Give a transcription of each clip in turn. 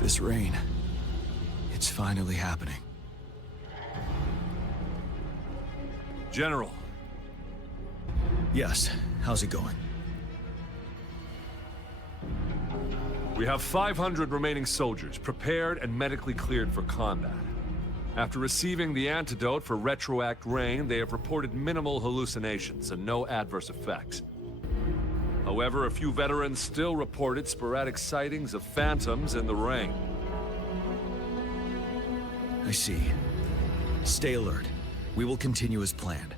This rain, it's finally happening. General. Yes, how's it going? We have 500 remaining soldiers, prepared and medically cleared for combat. After receiving the antidote for Retroact rain, they have reported minimal hallucinations and no adverse effects. However, a few veterans still reported sporadic sightings of phantoms in the rain. I see. Stay alert. We will continue as planned.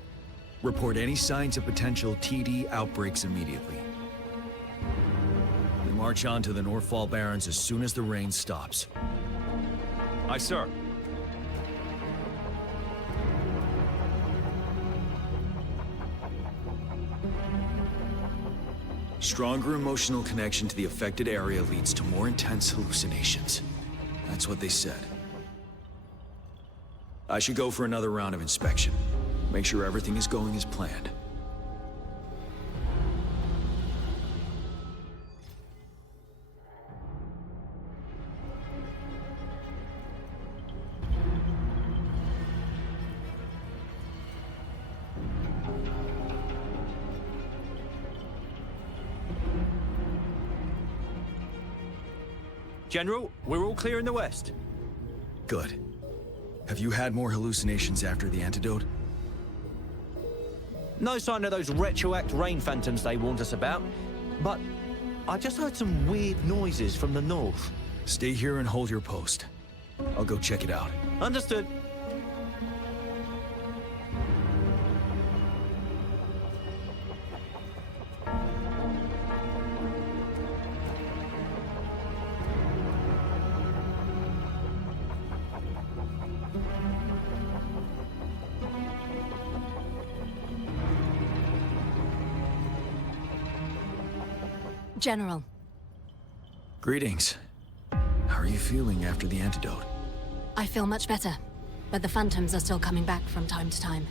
Report any signs of potential TD outbreaks immediately. We march on to the Northfall Barrens as soon as the rain stops. Aye, sir. Stronger emotional connection to the affected area leads to more intense hallucinations. That's what they said. I should go for another round of inspection. Make sure everything is going as planned. General, we're all clear in the west. Good. Have you had more hallucinations after the antidote? No sign of those Retroact rain phantoms they warned us about, but I just heard some weird noises from the north. Stay here and hold your post. I'll go check it out. Understood. General. Greetings. How are you feeling after the antidote? I feel much better, but the phantoms are still coming back from time to time.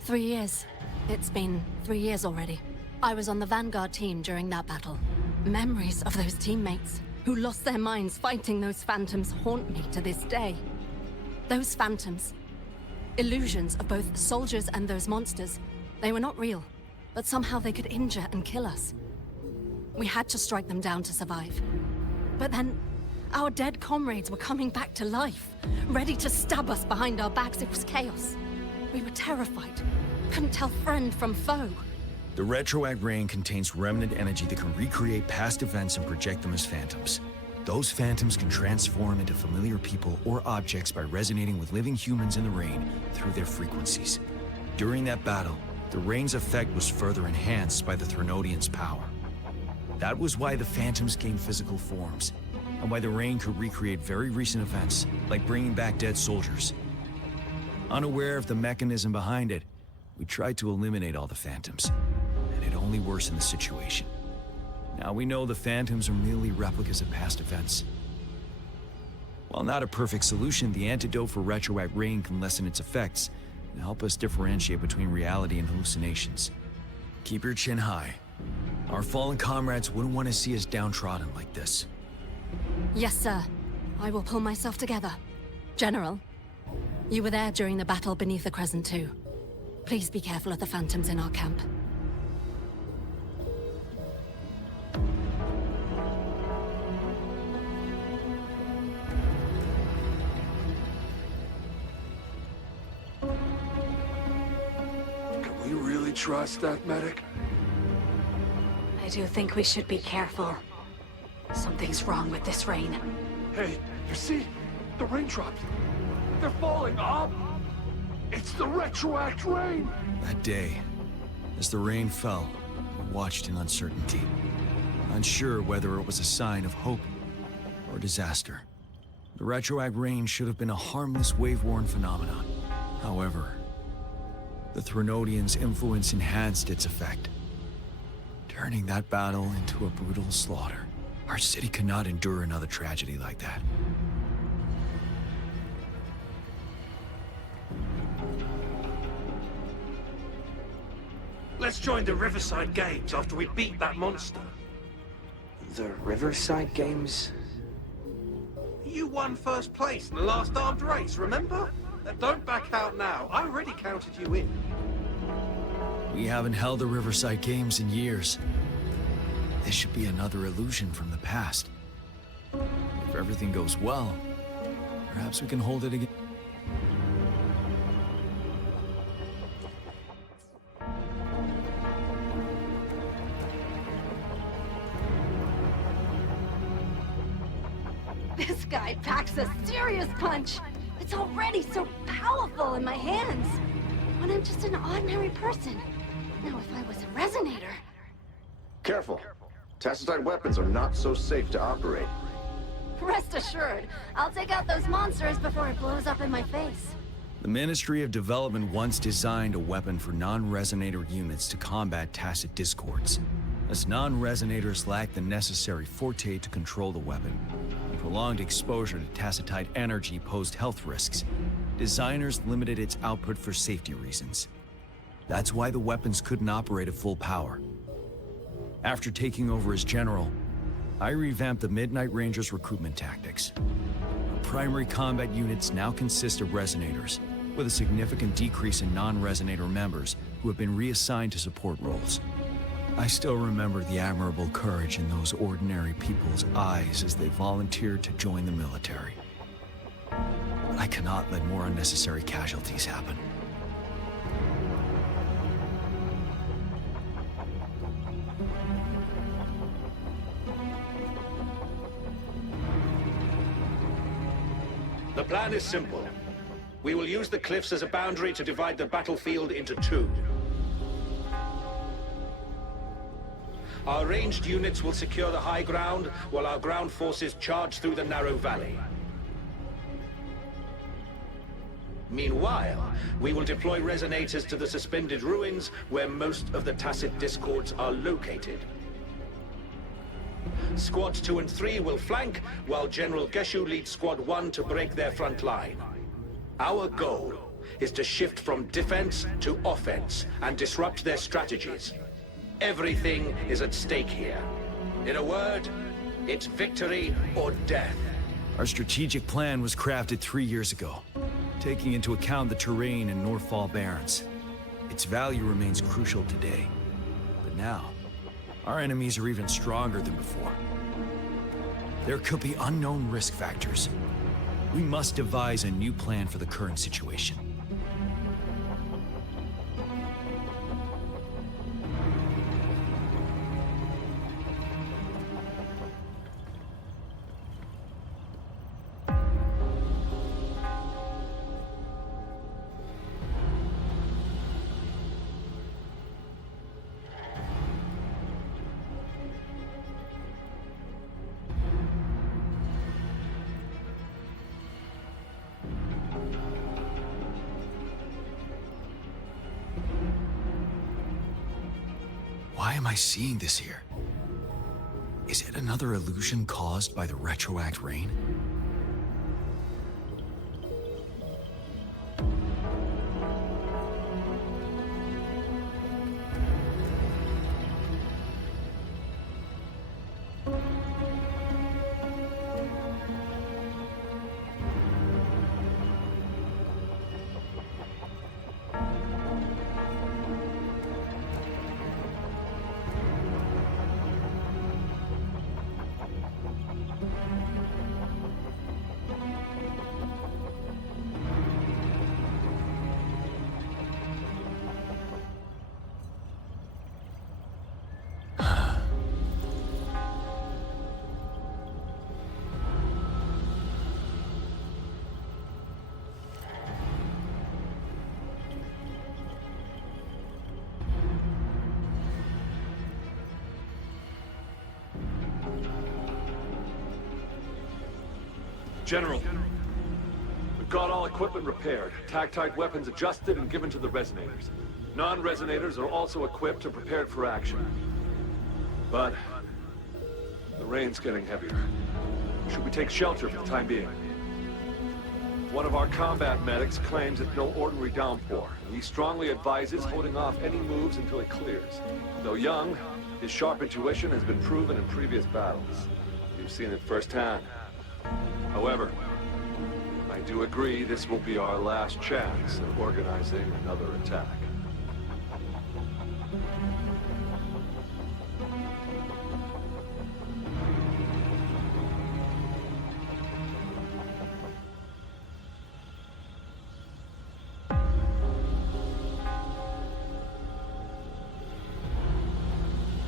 3 years. It's been 3 years already. I was on the Vanguard team during that battle. Memories of those teammates who lost their minds fighting those phantoms haunt me to this day. Those phantoms, illusions of both soldiers and those monsters, they were not real, but somehow they could injure and kill us. We had to strike them down to survive. But then, our dead comrades were coming back to life, ready to stab us behind our backs. It was chaos. We were terrified. Couldn't tell friend from foe. The Retroact rain contains remnant energy that can recreate past events and project them as phantoms. Those phantoms can transform into familiar people or objects by resonating with living humans in the rain through their frequencies. During that battle, the rain's effect was further enhanced by the Threnodian's power. That was why the phantoms gained physical forms, and why the rain could recreate very recent events, like bringing back dead soldiers. Unaware of the mechanism behind it, we tried to eliminate all the phantoms, and it only worsened the situation. Now we know the phantoms are merely replicas of past events. While not a perfect solution, the antidote for Retroact rain can lessen its effects and help us differentiate between reality and hallucinations. Keep your chin high. Our fallen comrades wouldn't want to see us downtrodden like this. Yes, sir. I will pull myself together. General, you were there during the battle beneath the Crescent too. Please be careful of the phantoms in our camp. Can we really trust that medic? I do think we should be careful. Something's wrong with this rain. Hey, you see? The raindrops. They're falling up. It's the Retroact rain. That day, as the rain fell, we watched in uncertainty, unsure whether it was a sign of hope or disaster. The Retroact rain should have been a harmless wave-worn phenomenon. However, the Threnodian's influence enhanced its effect, turning that battle into a brutal slaughter. Our city cannot endure another tragedy like that. Let's join the Riverside Games after we beat that monster. The Riverside Games? You won first place in the last armed race, remember? Don't back out now. I already counted you in. We haven't held the Riverside Games in years. This should be another illusion from the past. If everything goes well, perhaps we can hold it again. This guy packs a serious punch. It's already so powerful in my hands. When I'm just an ordinary person. Now if I was a resonator... Careful. Tacitite weapons are not so safe to operate. Rest assured, I'll take out those monsters before it blows up in my face. The Ministry of Development once designed a weapon for non-resonator units to combat tacit discords. As non-resonators lack the necessary forte to control the weapon, and prolonged exposure to tacitite energy posed health risks, designers limited its output for safety reasons. That's why the weapons couldn't operate at full power. After taking over as general, I revamped the Midnight Rangers' recruitment tactics. Our primary combat units now consist of resonators, with a significant decrease in non-resonator members who have been reassigned to support roles. I still remember the admirable courage in those ordinary people's eyes as they volunteered to join the military. But I cannot let more unnecessary casualties happen. The plan is simple. We will use the cliffs as a boundary to divide the battlefield into two. Our ranged units will secure the high ground, while our ground forces charge through the narrow valley. Meanwhile, we will deploy resonators to the suspended ruins, where most of the tacit discords are located. Squads 2 and 3 will flank, while General Geshu leads Squad 1 to break their front line. Our goal is to shift from defense to offense and disrupt their strategies. Everything is at stake here. In a word, it's victory or death. Our strategic plan was crafted 3 years ago, taking into account the terrain in Northfall Barrens. Its value remains crucial today. But now, our enemies are even stronger than before. There could be unknown risk factors. We must devise a new plan for the current situation. Why am I seeing this here? Is it another illusion caused by the Retroact rain? General, we've got all equipment repaired, tactite weapons adjusted and given to the resonators. Non-resonators are also equipped and prepared for action. But the rain's getting heavier. Should we take shelter for the time being? One of our combat medics claims it's no ordinary downpour, and he strongly advises holding off any moves until it clears. Though young, his sharp intuition has been proven in previous battles. You've seen it firsthand. However, I do agree this will be our last chance at organizing another attack.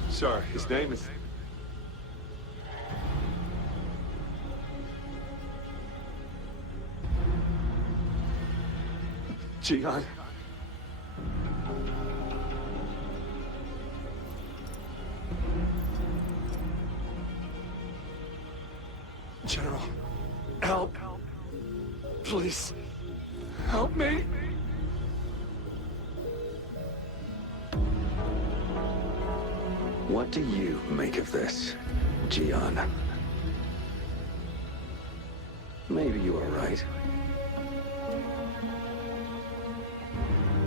Sir, his name is... Jiyan. General, help. Please, help me. What do you make of this, Jiyan? Maybe you are right.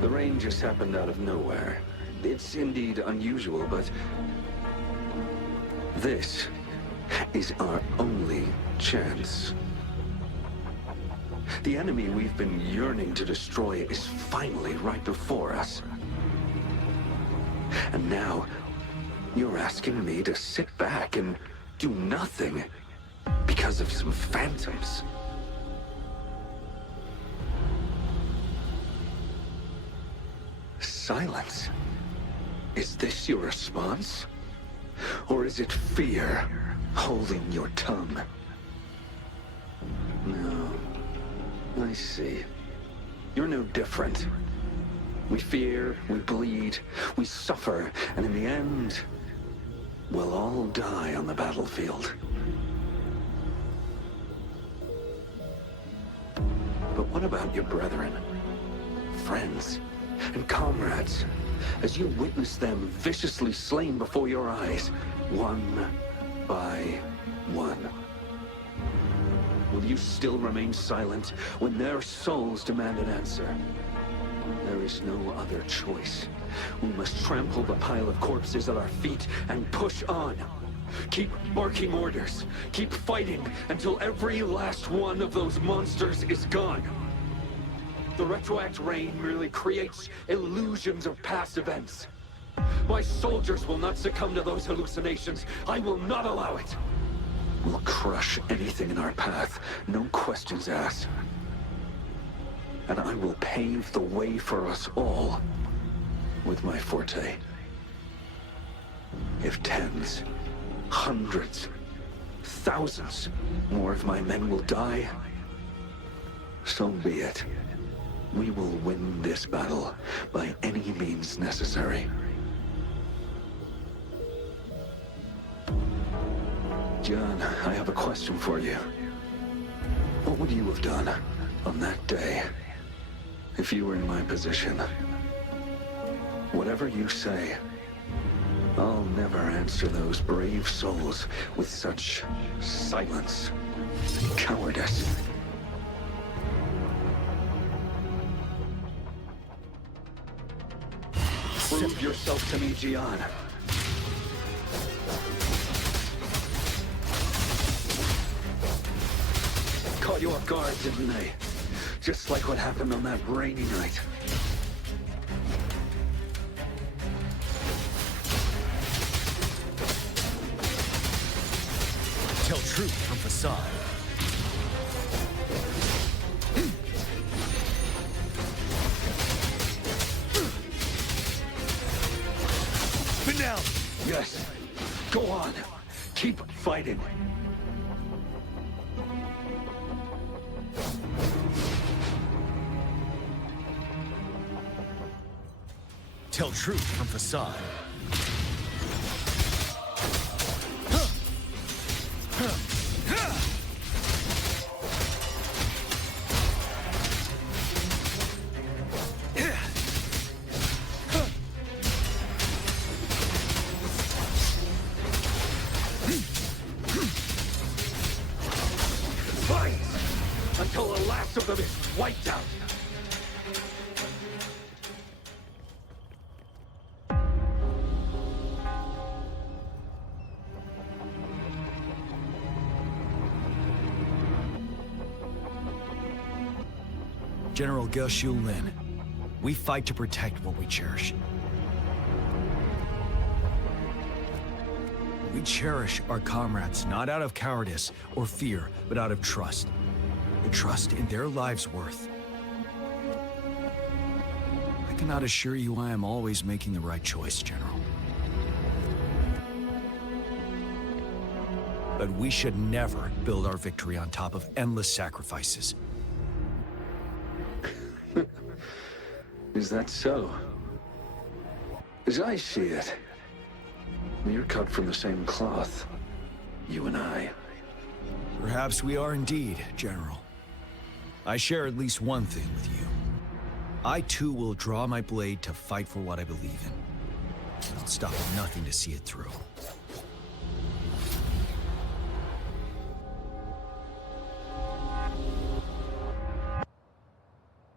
The rain just happened out of nowhere. It's indeed unusual, but this is our only chance. The enemy we've been yearning to destroy is finally right before us. And now, you're asking me to sit back and do nothing because of some phantoms. Silence? Is this your response? Or is it fear holding your tongue? No. I see. You're no different. We fear, we bleed, we suffer, and in the end, we'll all die on the battlefield. But what about your brethren, friends, and comrades, as you witness them viciously slain before your eyes, one by one? Will you still remain silent when their souls demand an answer? There is no other choice. We must trample the pile of corpses at our feet and push on. Keep barking orders. Keep fighting until every last one of those monsters is gone. The Retroact rain merely creates illusions of past events. My soldiers will not succumb to those hallucinations. I will not allow it. We'll crush anything in our path, no questions asked. And I will pave the way for us all with my forte. If tens, hundreds, thousands more of my men will die, so be it. We will win this battle by any means necessary. Jiyan, I have a question for you. What would you have done on that day if you were in my position? Whatever you say, I'll never answer those brave souls with such silence and cowardice. Prove yourself to me, Jiyan. Caught you off guard, didn't they? Just like what happened on that rainy night. Tell truth from facade. Spin down! Yes. Go on. Keep fighting. Tell truth from facade. Fight! Until the last of them is wiped out! General Ge Lin. We fight to protect what we cherish. We cherish our comrades not out of cowardice or fear, but out of trust. The trust in their lives' worth. I cannot assure you I am always making the right choice, General. But we should never build our victory on top of endless sacrifices. Is that so? As I see it, you're cut from the same cloth, you and I. Perhaps we are indeed, General. I share at least one thing with you. I too will draw my blade to fight for what I believe in. I'll stop at nothing to see it through.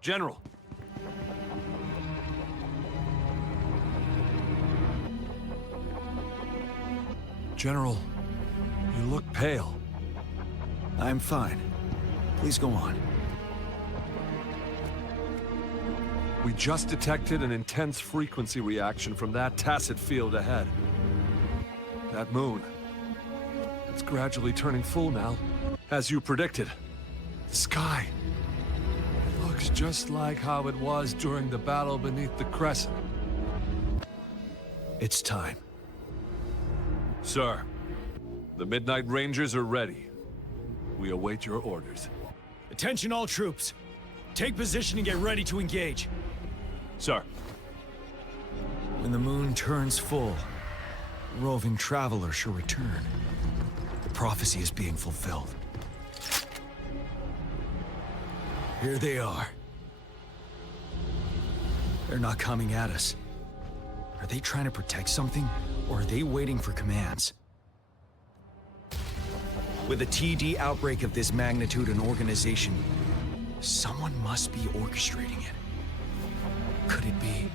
General. General, you look pale. I'm fine. Please go on. We just detected an intense frequency reaction from that tacit field ahead. That moon. It's gradually turning full now, as you predicted. The sky. It looks just like how it was during the battle beneath the Crescent. It's time. Sir, the Midnight Rangers are ready. We await your orders. Attention all troops. Take position and get ready to engage. Sir. When the moon turns full, the roving traveler shall return. The prophecy is being fulfilled. Here they are. They're not coming at us. Are they trying to protect something, or are they waiting for commands? With a TD outbreak of this magnitude and organization, someone must be orchestrating it. Could it be?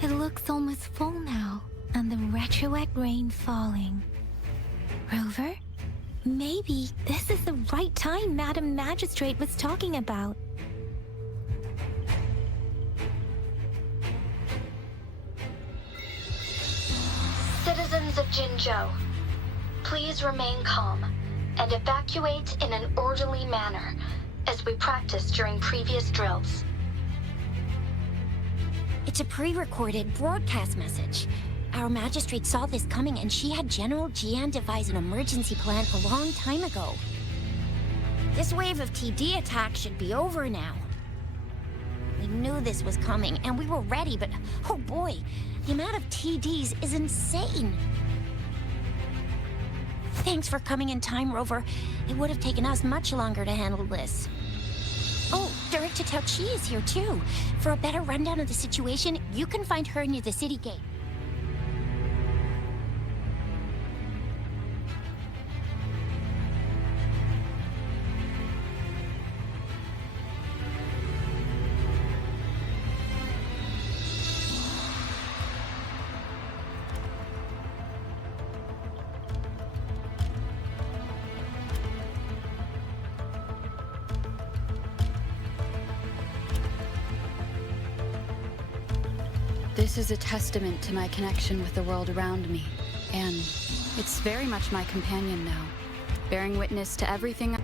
It looks almost full now, and the retroact rain falling. Rover? Maybe this is the right time Madam Magistrate was talking about. Citizens of Jinzhou, please remain calm and evacuate in an orderly manner, as we practiced during previous drills. It's a pre-recorded broadcast message. Our magistrate saw this coming and she had General Jiyan devise an emergency plan a long time ago. This wave of TD attacks should be over now. We knew this was coming and we were ready, but oh boy, the amount of TDs is insane. Thanks for coming in time, Rover. It would have taken us much longer to handle this. Oh, Director Taoqi is here too. For a better rundown of the situation, you can find her near the city gate. This is a testament to my connection with the world around me, and it's very much my companion now, bearing witness to everything.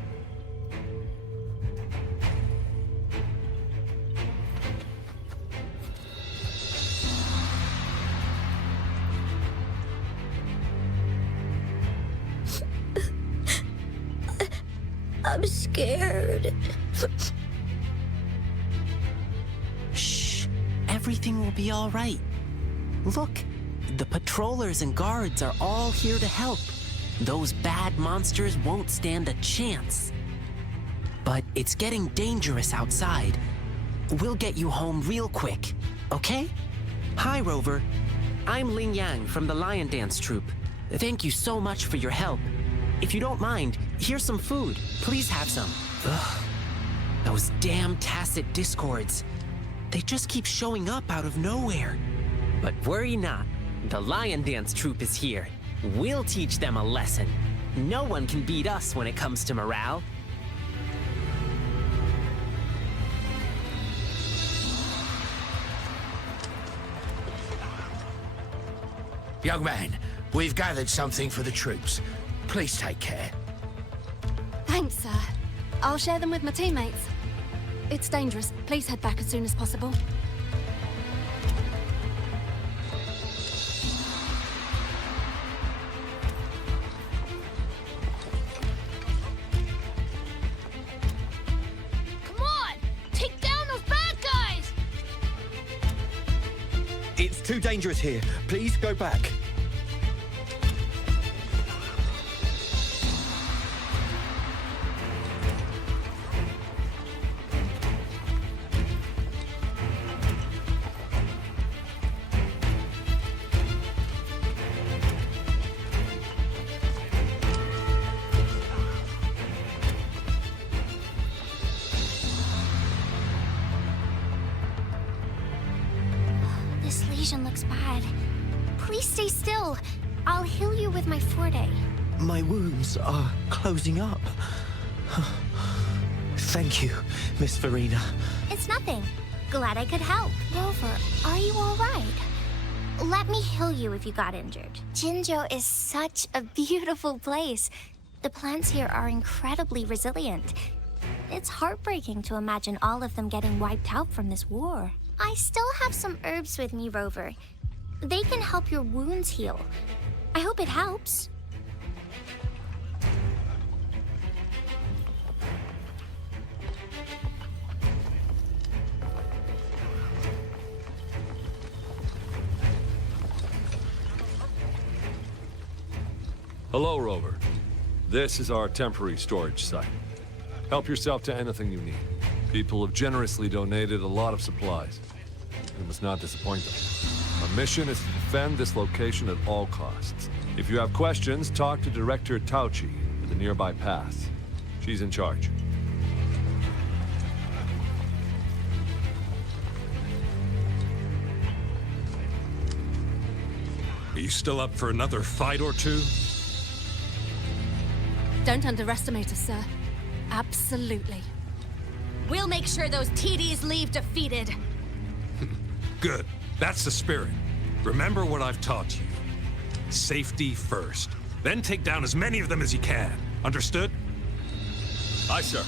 I'm scared. Shh. Everything will be all right. Look, the patrollers and guards are all here to help. Those bad monsters won't stand a chance. But it's getting dangerous outside. We'll get you home real quick, okay? Hi, Rover. I'm Ling Yang from the Lion Dance Troupe. Thank you so much for your help. If you don't mind, here's some food. Please have some. Ugh. Those damn tacit discords. They just keep showing up out of nowhere. But worry not. The Lion Dance Troupe is here. We'll teach them a lesson. No one can beat us when it comes to morale. Young man, we've gathered something for the troops. Please take care. Thanks, sir. I'll share them with my teammates. It's dangerous. Please head back as soon as possible. Come on! Take down those bad guys! It's too dangerous here. Please go back. This lesion looks bad. Please stay still. I'll heal you with my forte. My wounds are closing up. Thank you, Miss Verena. It's nothing. Glad I could help. Rover, are you all right? Let me heal you if you got injured. Jinzhou is such a beautiful place. The plants here are incredibly resilient. It's heartbreaking to imagine all of them getting wiped out from this war. I still have some herbs with me, Rover. They can help your wounds heal. I hope it helps. Hello, Rover. This is our temporary storage site. Help yourself to anything you need. People have generously donated a lot of supplies. We must not disappoint them. Our mission is to defend this location at all costs. If you have questions, talk to Director Taoqi at the nearby pass. She's in charge. Are you still up for another fight or two? Don't underestimate us, sir. Absolutely. We'll make sure those TDs leave defeated. Good. That's the spirit. Remember what I've taught you. Safety first. Then take down as many of them as you can. Understood? Aye, sir.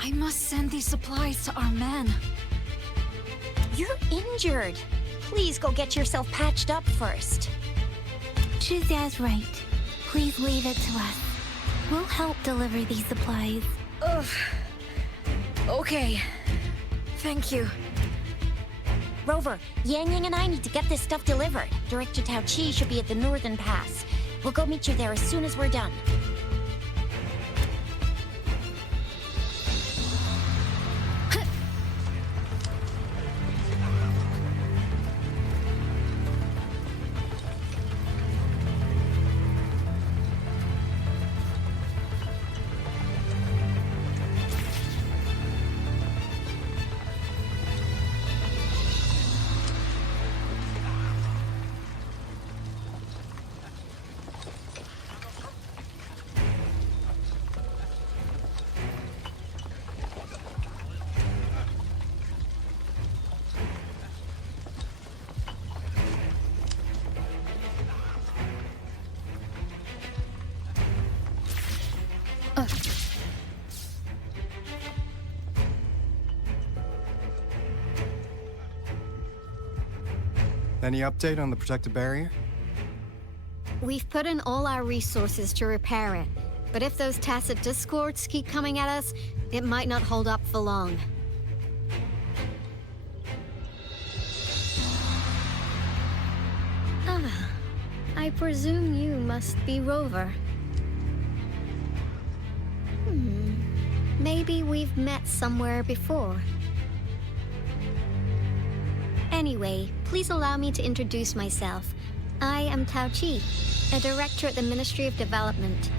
I must send these supplies to our men. You're injured. Please go get yourself patched up first. Jiyan's right. Please leave it to us. We'll help deliver these supplies. Ugh. Okay. Thank you. Rover, Yang Yang and I need to get this stuff delivered. Director Taoqi should be at the northern pass. We'll go meet you there as soon as we're done. Any update on the protective barrier? We've put in all our resources to repair it, but if those tacit discords keep coming at us, it might not hold up for long. Ah, I presume you must be Rover. Maybe we've met somewhere before. Anyway, please allow me to introduce myself. I am Taoqi, a director at the Ministry of Development.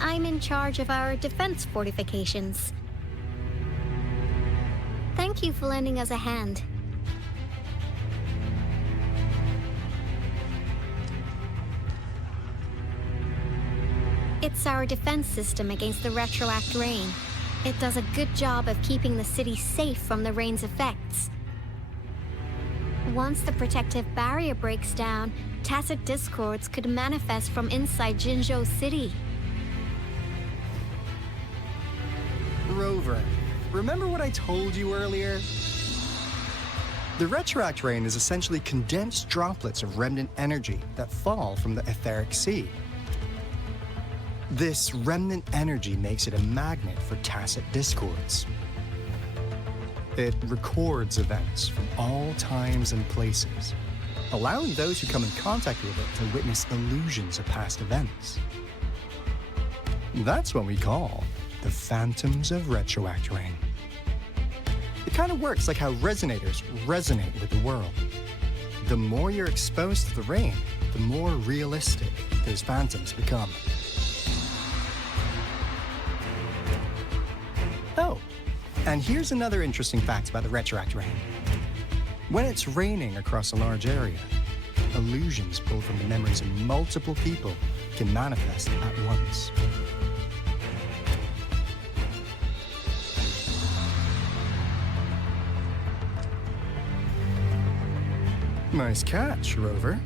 I'm in charge of our defense fortifications. Thank you for lending us a hand. It's our defense system against the Retroact rain. It does a good job of keeping the city safe from the rain's effects. Once the protective barrier breaks down, tacit discords could manifest from inside Jinzhou City. Rover, remember what I told you earlier? The Retroact rain is essentially condensed droplets of remnant energy that fall from the etheric sea. This remnant energy makes it a magnet for tacit discords. It records events from all times and places, allowing those who come in contact with it to witness illusions of past events. That's what we call the Phantoms of Retroact rain. It kind of works like how resonators resonate with the world. The more you're exposed to the rain, the more realistic those phantoms become. Oh, and here's another interesting fact about the Retroact rain. When it's raining across a large area, illusions pulled from the memories of multiple people can manifest at once. Nice catch, Rover.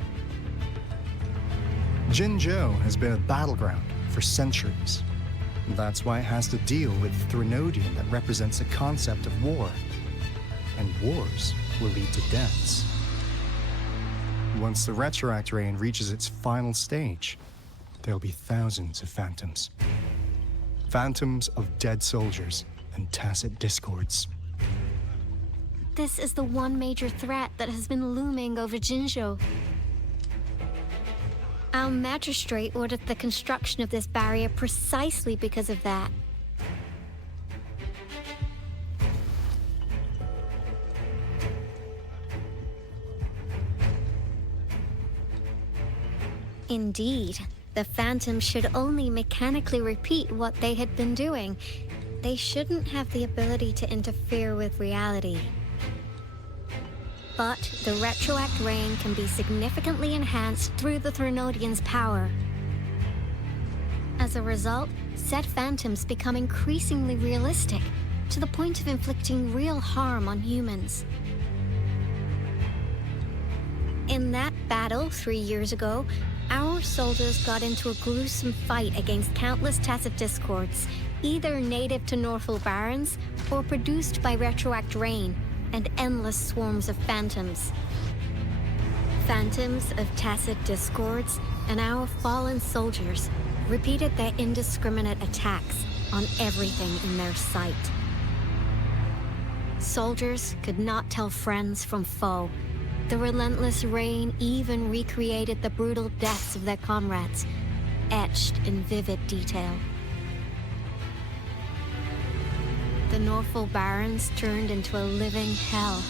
Jinzhou has been a battleground for centuries. That's why it has to deal with Threnodian that represents the concept of war. And wars will lead to deaths. Once the Retroact rain reaches its final stage, there'll be thousands of phantoms. Phantoms of dead soldiers and tacit discords. This is the one major threat that has been looming over Jinzhou. Our Magistrate ordered the construction of this barrier precisely because of that. Indeed, the Phantoms should only mechanically repeat what they had been doing. They shouldn't have the ability to interfere with reality. But the Retroact rain can be significantly enhanced through the Threnodian's power. As a result, said phantoms become increasingly realistic, to the point of inflicting real harm on humans. In that battle 3 years ago, our soldiers got into a gruesome fight against countless tacit discords, either native to Northfall Barrens or produced by Retroact rain and endless swarms of phantoms. Phantoms of tacit discords and our fallen soldiers repeated their indiscriminate attacks on everything in their sight. Soldiers could not tell friends from foe. The relentless rain even recreated the brutal deaths of their comrades, etched in vivid detail. The Northfall Barrens turned into a living hell.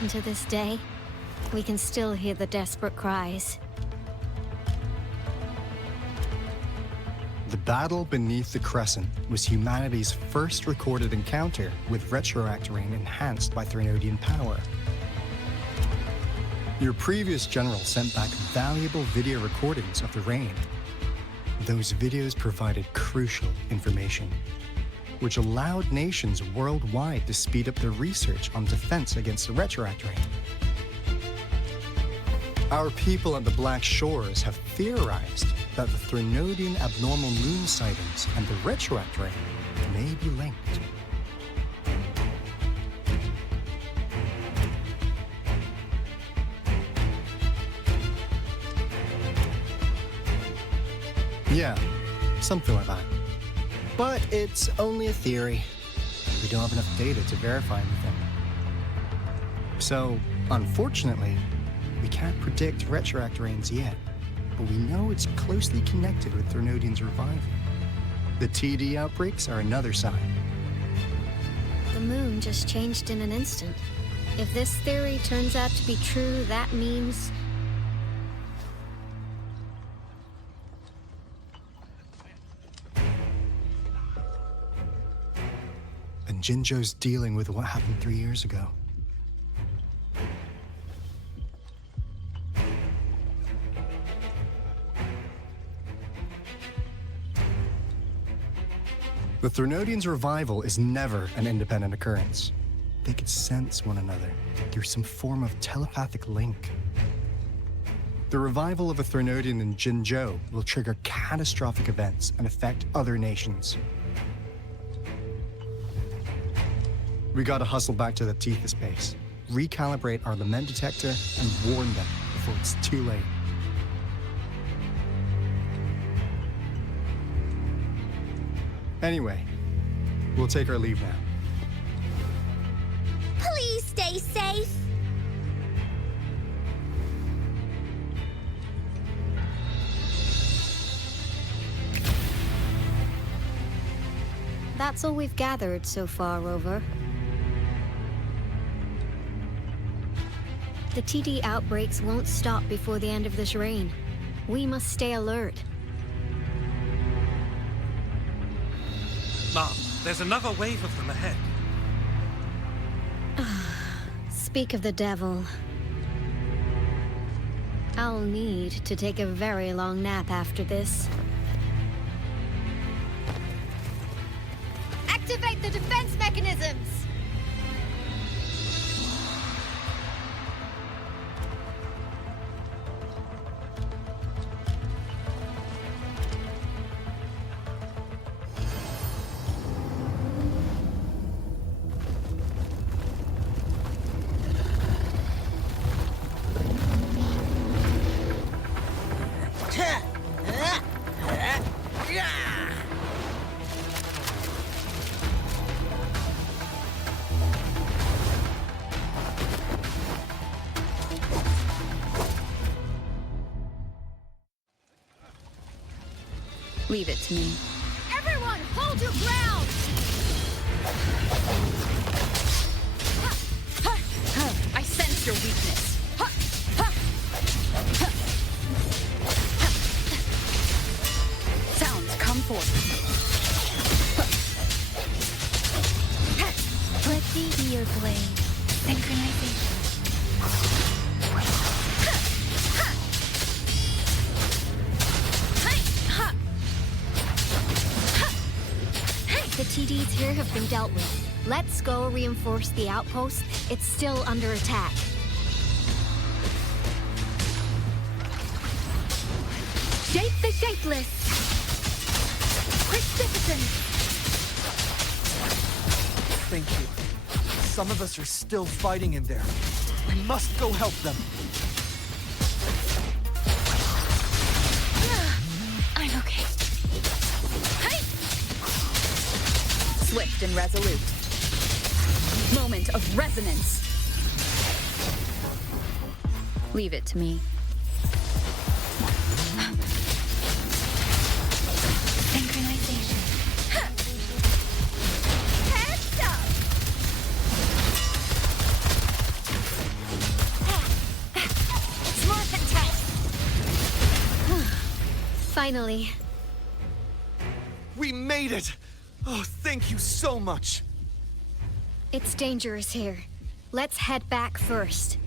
And to this day, we can still hear the desperate cries. The battle beneath the Crescent was humanity's first recorded encounter with Retroact rain enhanced by Threnodian power. Your previous general sent back valuable video recordings of the rain. Those videos provided crucial information, which allowed nations worldwide to speed up their research on defense against the Retroact rain. Our people at the Black Shores have theorized that the Threnodian abnormal moon sightings and the Retroact rain may be linked. Yeah, something like that. But it's only a theory. We don't have enough data to verify anything. So, unfortunately, we can't predict Retroact rains yet, but we know it's closely connected with Threnodian's revival. The TD outbreaks are another sign. The moon just changed in an instant. If this theory turns out to be true, that means... And Jinzhou's dealing with what happened 3 years ago. The Threnodians' revival is never an independent occurrence. They could sense one another through some form of telepathic link. The revival of a Threnodian in Jinzhou will trigger catastrophic events and affect other nations. We gotta hustle back to the Tethys base, recalibrate our lament detector, and warn them before it's too late. Anyway, we'll take our leave now. Please stay safe. That's all we've gathered so far, Rover. The TD outbreaks won't stop before the end of this reign. We must stay alert. Mom, there's another wave of them ahead. Speak of the devil. I'll need to take a very long nap after this. Activate the defense mechanisms! Leave it to me. Everyone, hold your ground! I sense your weakness. Sounds, come forth. Let me be your blade. Synchronization. The TDs here have been dealt with. Let's go reinforce the outpost. It's still under attack. Shape the shapeless! Precipitant! Thank you. Some of us are still fighting in there. We must go help them. I'm okay. Hey! Swift and resolute. Moment of resonance. Leave it to me. Synchronization. Heads up! It's more than time. Finally. We made it! Oh, thank you so much. It's dangerous here. Let's head back first.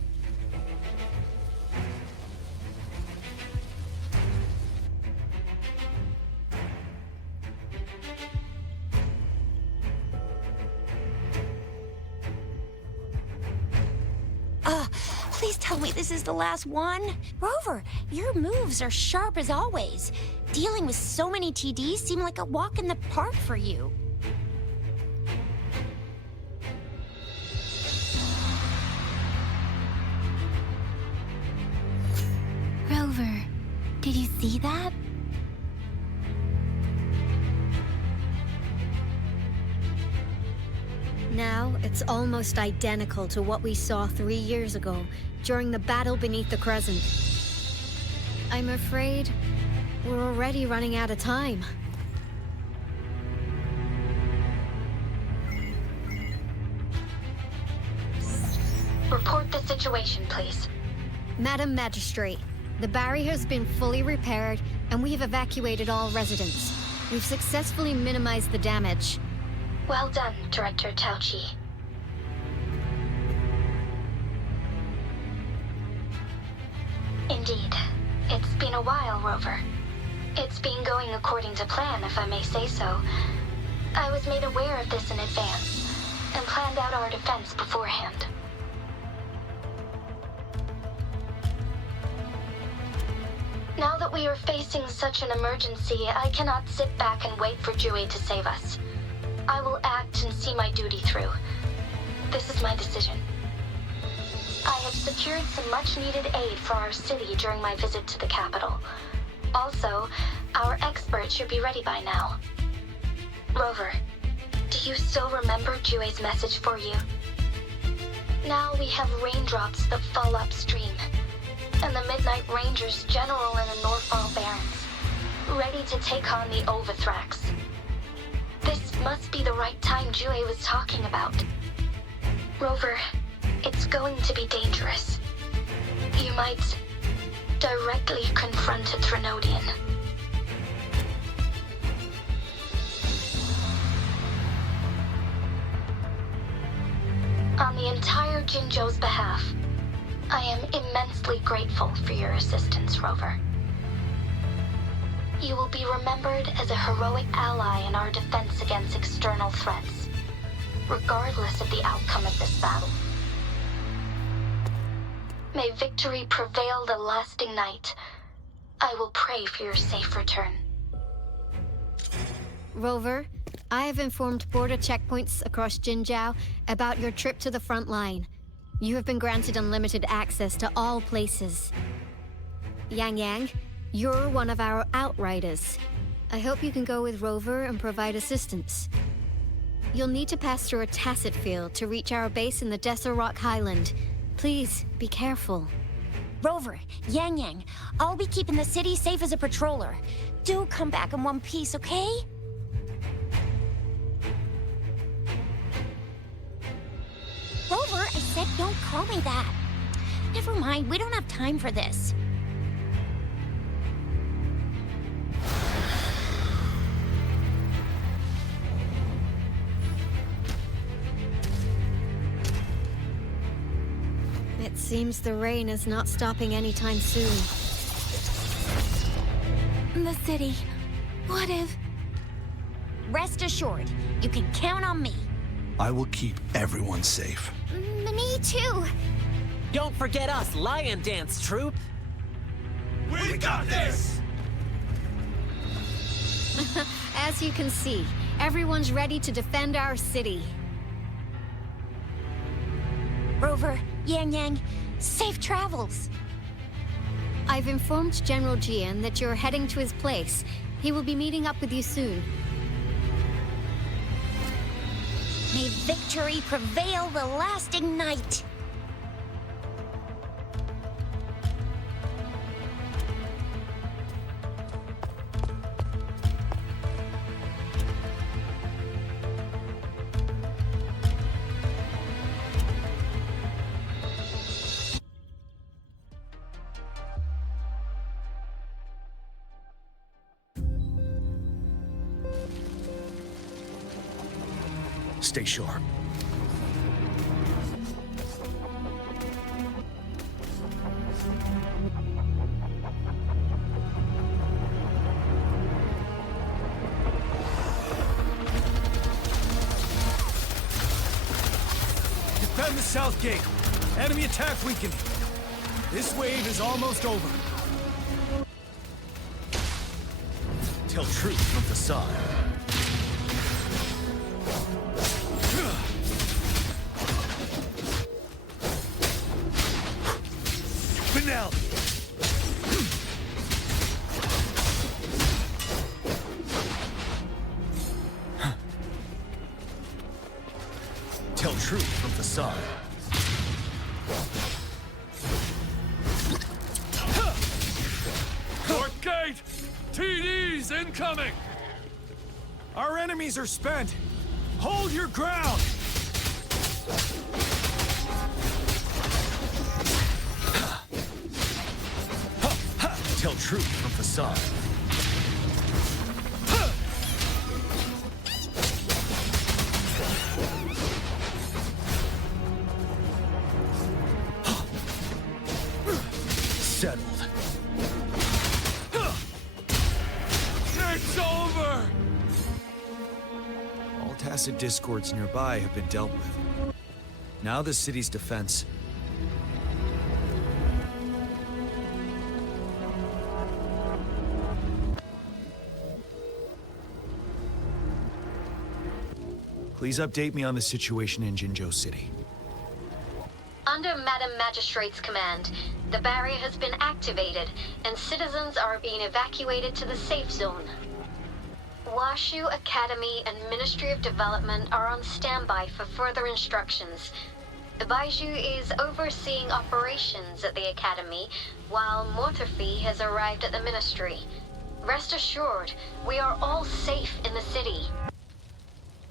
Please tell me this is the last one. Rover, your moves are sharp as always. Dealing with so many TDs seem like a walk in the park for you. Rover, did you see that? Now, it's almost identical to what we saw 3 years ago, during the battle beneath the Crescent. I'm afraid we're already running out of time. Report the situation, please. Madam Magistrate, the barrier has been fully repaired, and we've evacuated all residents. We've successfully minimized the damage. Well done, Director Taoqi. Indeed. It's been a while, Rover. It's been going according to plan, if I may say so. I was made aware of this in advance, and planned out our defense beforehand. Now that we are facing such an emergency, I cannot sit back and wait for Jiyan to save us. I will act and see my duty through. This is my decision. I have secured some much-needed aid for our city during my visit to the capital. Also, our expert should be ready by now. Rover, do you still remember Jiyan's message for you? Now we have raindrops that fall upstream, and the Midnight Rangers general in the Northfall Barrens, ready to take on the Overthrax. This must be the right time Jiyan was talking about. Rover, it's going to be dangerous. You might directly confront a Threnodian. On the entire Jinzhou's behalf, I am immensely grateful for your assistance, Rover. You will be remembered as a heroic ally in our defense against external threats, regardless of the outcome of this battle. May victory prevail the lasting night. I will pray for your safe return. Rover, I have informed border checkpoints across Jinzhou about your trip to the front line. You have been granted unlimited access to all places. Yang, you're one of our outriders. I hope you can go with Rover and provide assistance. You'll need to pass through a tacit field to reach our base in the Desert Rock Highland. Please, be careful. Rover, Yang, I'll be keeping the city safe as a patroller. Do come back in one piece, okay? Rover, I said don't call me that. Never mind, we don't have time for this. It seems the rain is not stopping anytime soon. The city. What if... Rest assured, you can count on me. I will keep everyone safe. Me too. Don't forget us, Lion Dance Troop. We got this! As you can see, everyone's ready to defend our city. Rover, Yang, safe travels. I've informed General Jiyan that you're heading to his place. He will be meeting up with you soon. May victory prevail the lasting night. Stay sharp. Defend the south gate. Enemy attack weakening. This wave is almost over. Tell truth from facade. Finale. Tell truth from facade. North gate! TDs incoming! Our enemies are spent. Hold your ground. Tell truth from facade. Settled. It's over! All tacit discords nearby have been dealt with. Now the city's defense. Please update me on the situation in Jinzhou City. Under Madam Magistrate's command, the barrier has been activated, and citizens are being evacuated to the safe zone. Washu Academy and Ministry of Development are on standby for further instructions. Baiju is overseeing operations at the Academy, while Mortherfee has arrived at the Ministry. Rest assured, we are all safe in the city.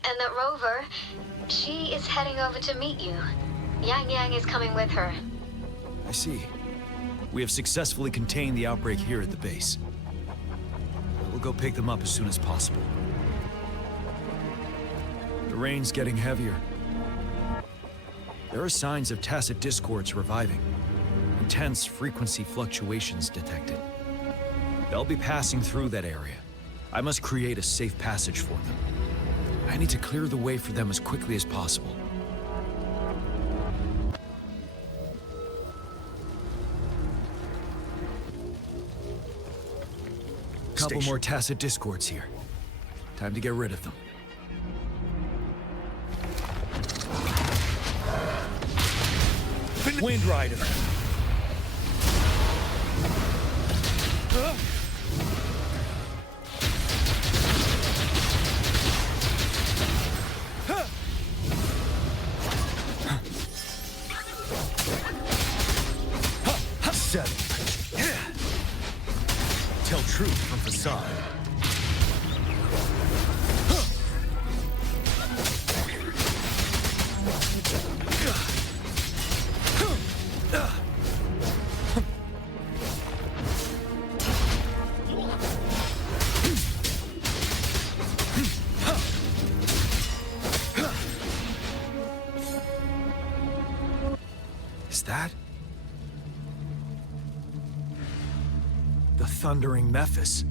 And that Rover, she is heading over to meet you. Yang is coming with her. I see. We have successfully contained the outbreak here at the base. We'll go pick them up as soon as possible. The rain's getting heavier. There are signs of tacit discords reviving. Intense frequency fluctuations detected. They'll be passing through that area. I must create a safe passage for them. I need to clear the way for them as quickly as possible. Couple more tacit discords here. Time to get rid of them. Wind Rider. Settled. Tell truth from facade. Is that the thundering Memphis?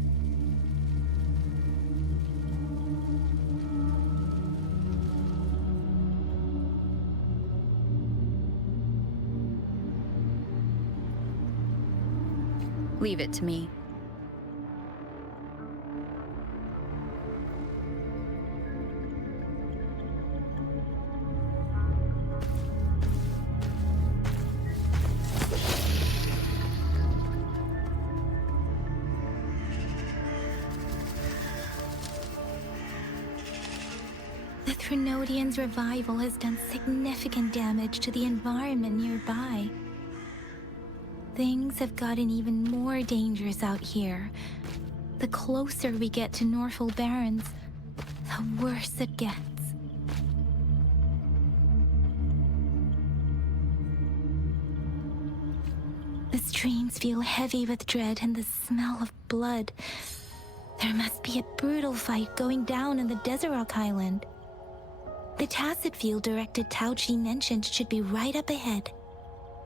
Leave it to me. Threnodian's revival has done significant damage to the environment nearby. Things have gotten even more dangerous out here. The closer we get to Northfall Barrens, the worse it gets. The streams feel heavy with dread and the smell of blood. There must be a brutal fight going down in the Disruptor Island. The tacit field-directed Taoqi mentioned should be right up ahead.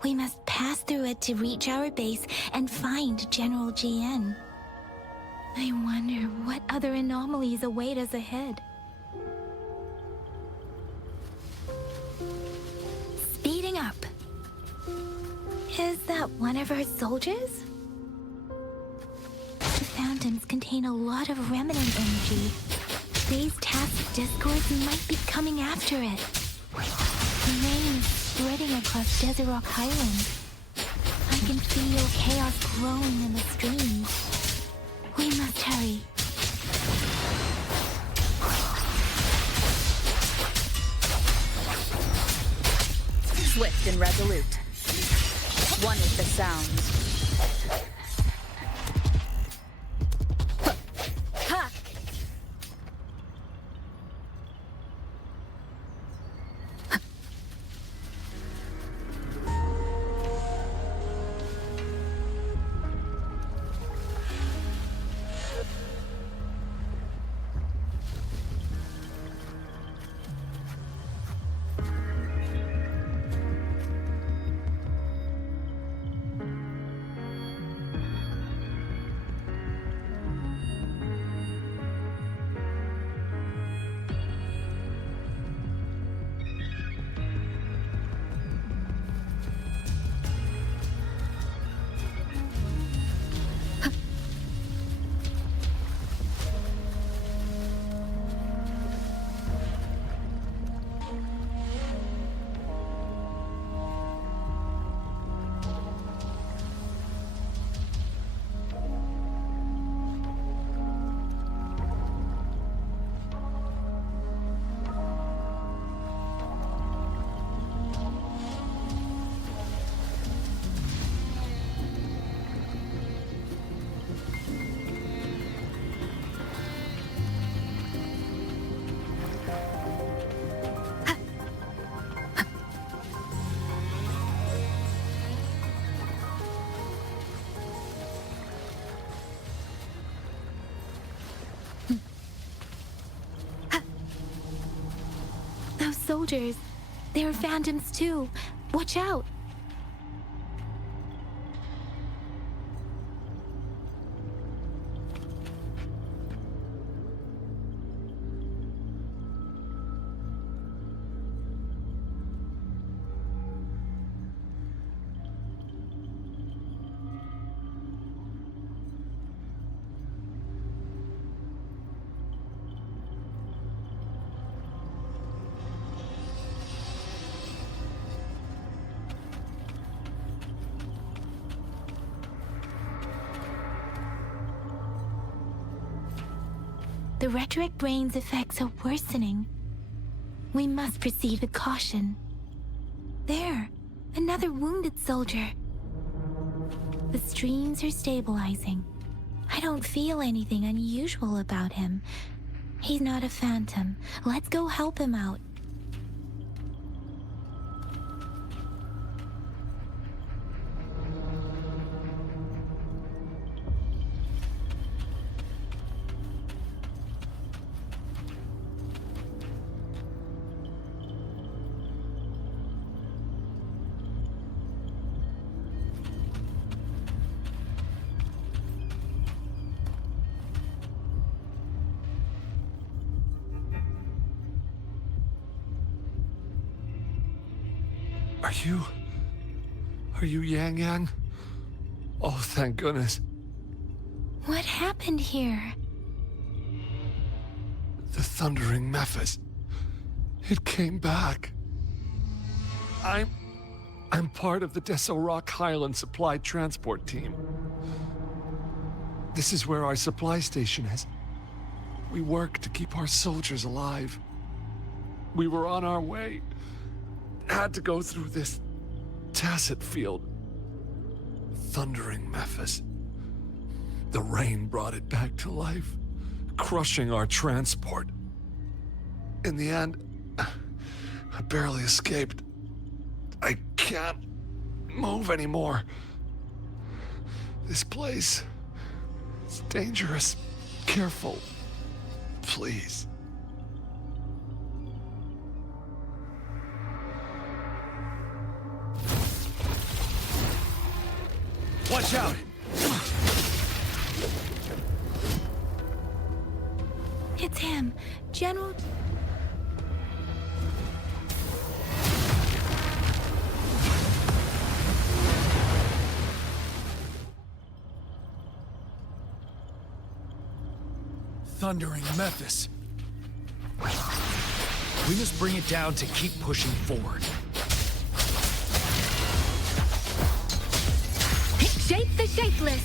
We must pass through it to reach our base and find General Jiyan. I wonder what other anomalies await us ahead. Speeding up. Is that one of our soldiers? The Phantoms contain a lot of remnant energy. These tacit discords might be coming after it. The rain is spreading across Desert Rock Highland. I can feel chaos growing in the streams. We must hurry. Swift and resolute. One with the sound. Ha! Soldiers. They're phantoms too. Watch out. The Retroact brain's effects are worsening. We must proceed with caution. There, another wounded soldier. The streams are stabilizing. I don't feel anything unusual about him. He's not a phantom. Let's go help him out. Are you Yang Yang? Oh, thank goodness. What happened here? The thundering Memphis. It came back. I'm part of the Desert Rock Highland supply transport team. This is where our supply station is. We work to keep our soldiers alive. We were on our way. Had to go through this tacet field. Thundering Memphis. The rain brought it back to life, crushing our transport. In the end, I barely escaped. I can't move anymore. This place, it's dangerous. Careful, please. Watch out! It's him, General... Thundering Memphis. We must bring it down to keep pushing forward. Shape the shapeless!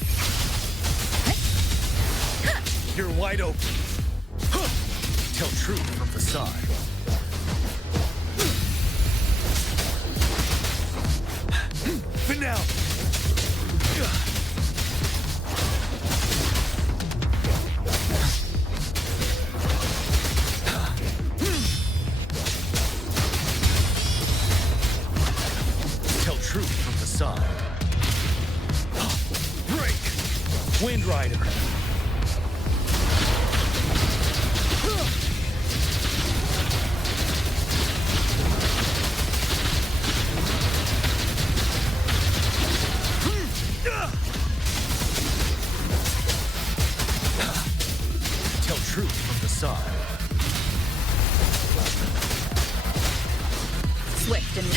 You're wide open. Tell truth from facade. But now. Tell truth from facade. Break! Wind Rider. Tell truth from facade. Swift and...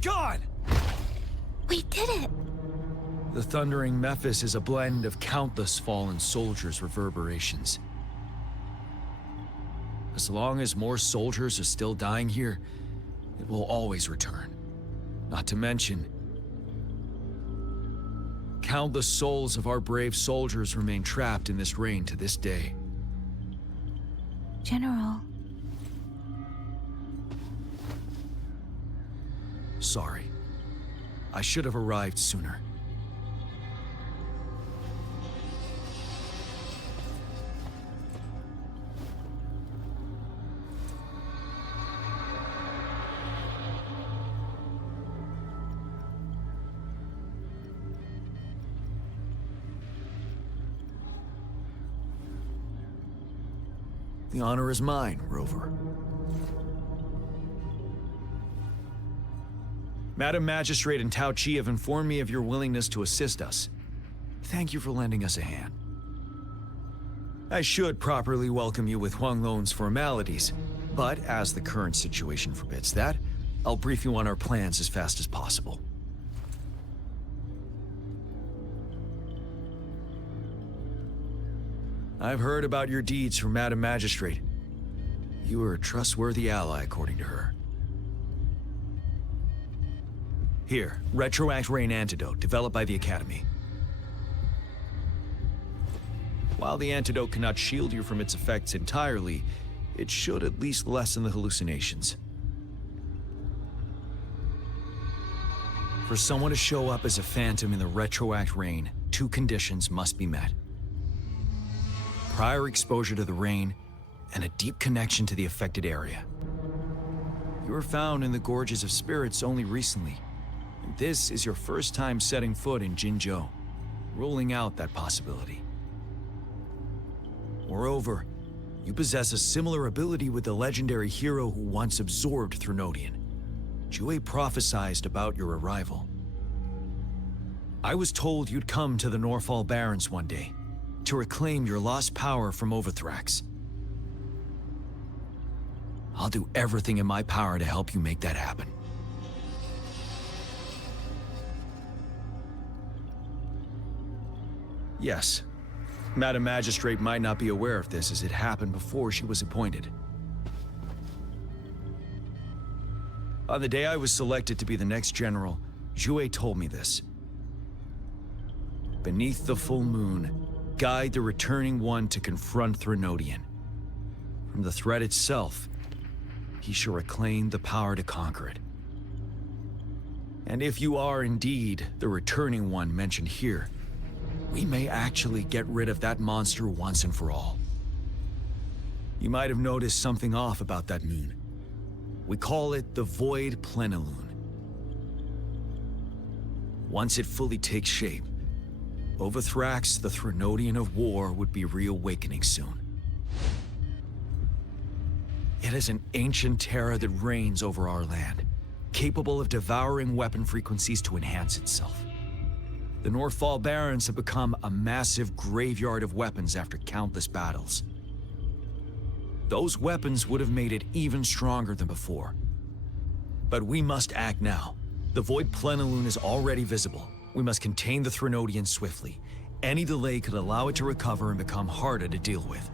Gone! We did it! The Thundering Memphis is a blend of countless fallen soldiers' reverberations. As long as more soldiers are still dying here, it will always return. Not to mention, countless souls of our brave soldiers remain trapped in this rain to this day. General... Sorry. I should have arrived sooner. The honor is mine, Rover. Madam Magistrate and Taoqi have informed me of your willingness to assist us. Thank you for lending us a hand. I should properly welcome you with Huanglong's formalities, but as the current situation forbids that, I'll brief you on our plans as fast as possible. I've heard about your deeds from Madam Magistrate. You are a trustworthy ally, according to her. Here, Retroact Rain Antidote, developed by the Academy. While the antidote cannot shield you from its effects entirely, it should at least lessen the hallucinations. For someone to show up as a phantom in the Retroact Rain, 2 conditions must be met. Prior exposure to the rain, and a deep connection to the affected area. You were found in the Gorges of Spirits only recently. This is your first time setting foot in Jinzhou, ruling out that possibility. Moreover, you possess a similar ability with the legendary hero who once absorbed Threnodian. Jiyan prophesied about your arrival. I was told you'd come to the Northfall Barrens one day, to reclaim your lost power from Overthrax. I'll do everything in my power to help you make that happen. Yes. Madam Magistrate might not be aware of this as it happened before she was appointed. On the day I was selected to be the next general, Jiyan told me this. Beneath the full moon, guide the returning one to confront Threnodian. From the threat itself, he shall reclaim the power to conquer it. And if you are indeed the returning one mentioned here, we may actually get rid of that monster once and for all. You might have noticed something off about that moon. We call it the Void Plenilune. Once it fully takes shape, Overthrax, the Threnodian of War, would be reawakening soon. It is an ancient terror that reigns over our land, capable of devouring weapon frequencies to enhance itself. The Northfall Barrens have become a massive graveyard of weapons after countless battles. Those weapons would have made it even stronger than before. But we must act now. The Void Plenilune is already visible. We must contain the Threnodian swiftly. Any delay could allow it to recover and become harder to deal with.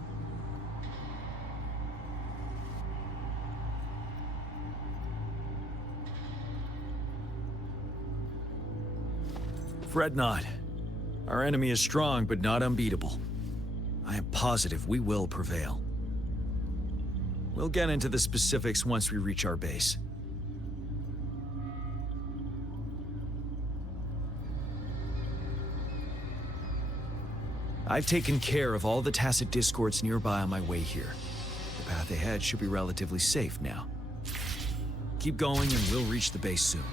Fret not. Our enemy is strong, but not unbeatable. I am positive we will prevail. We'll get into the specifics once we reach our base. I've taken care of all the tacit discords nearby on my way here. The path ahead should be relatively safe now. Keep going and we'll reach the base soon.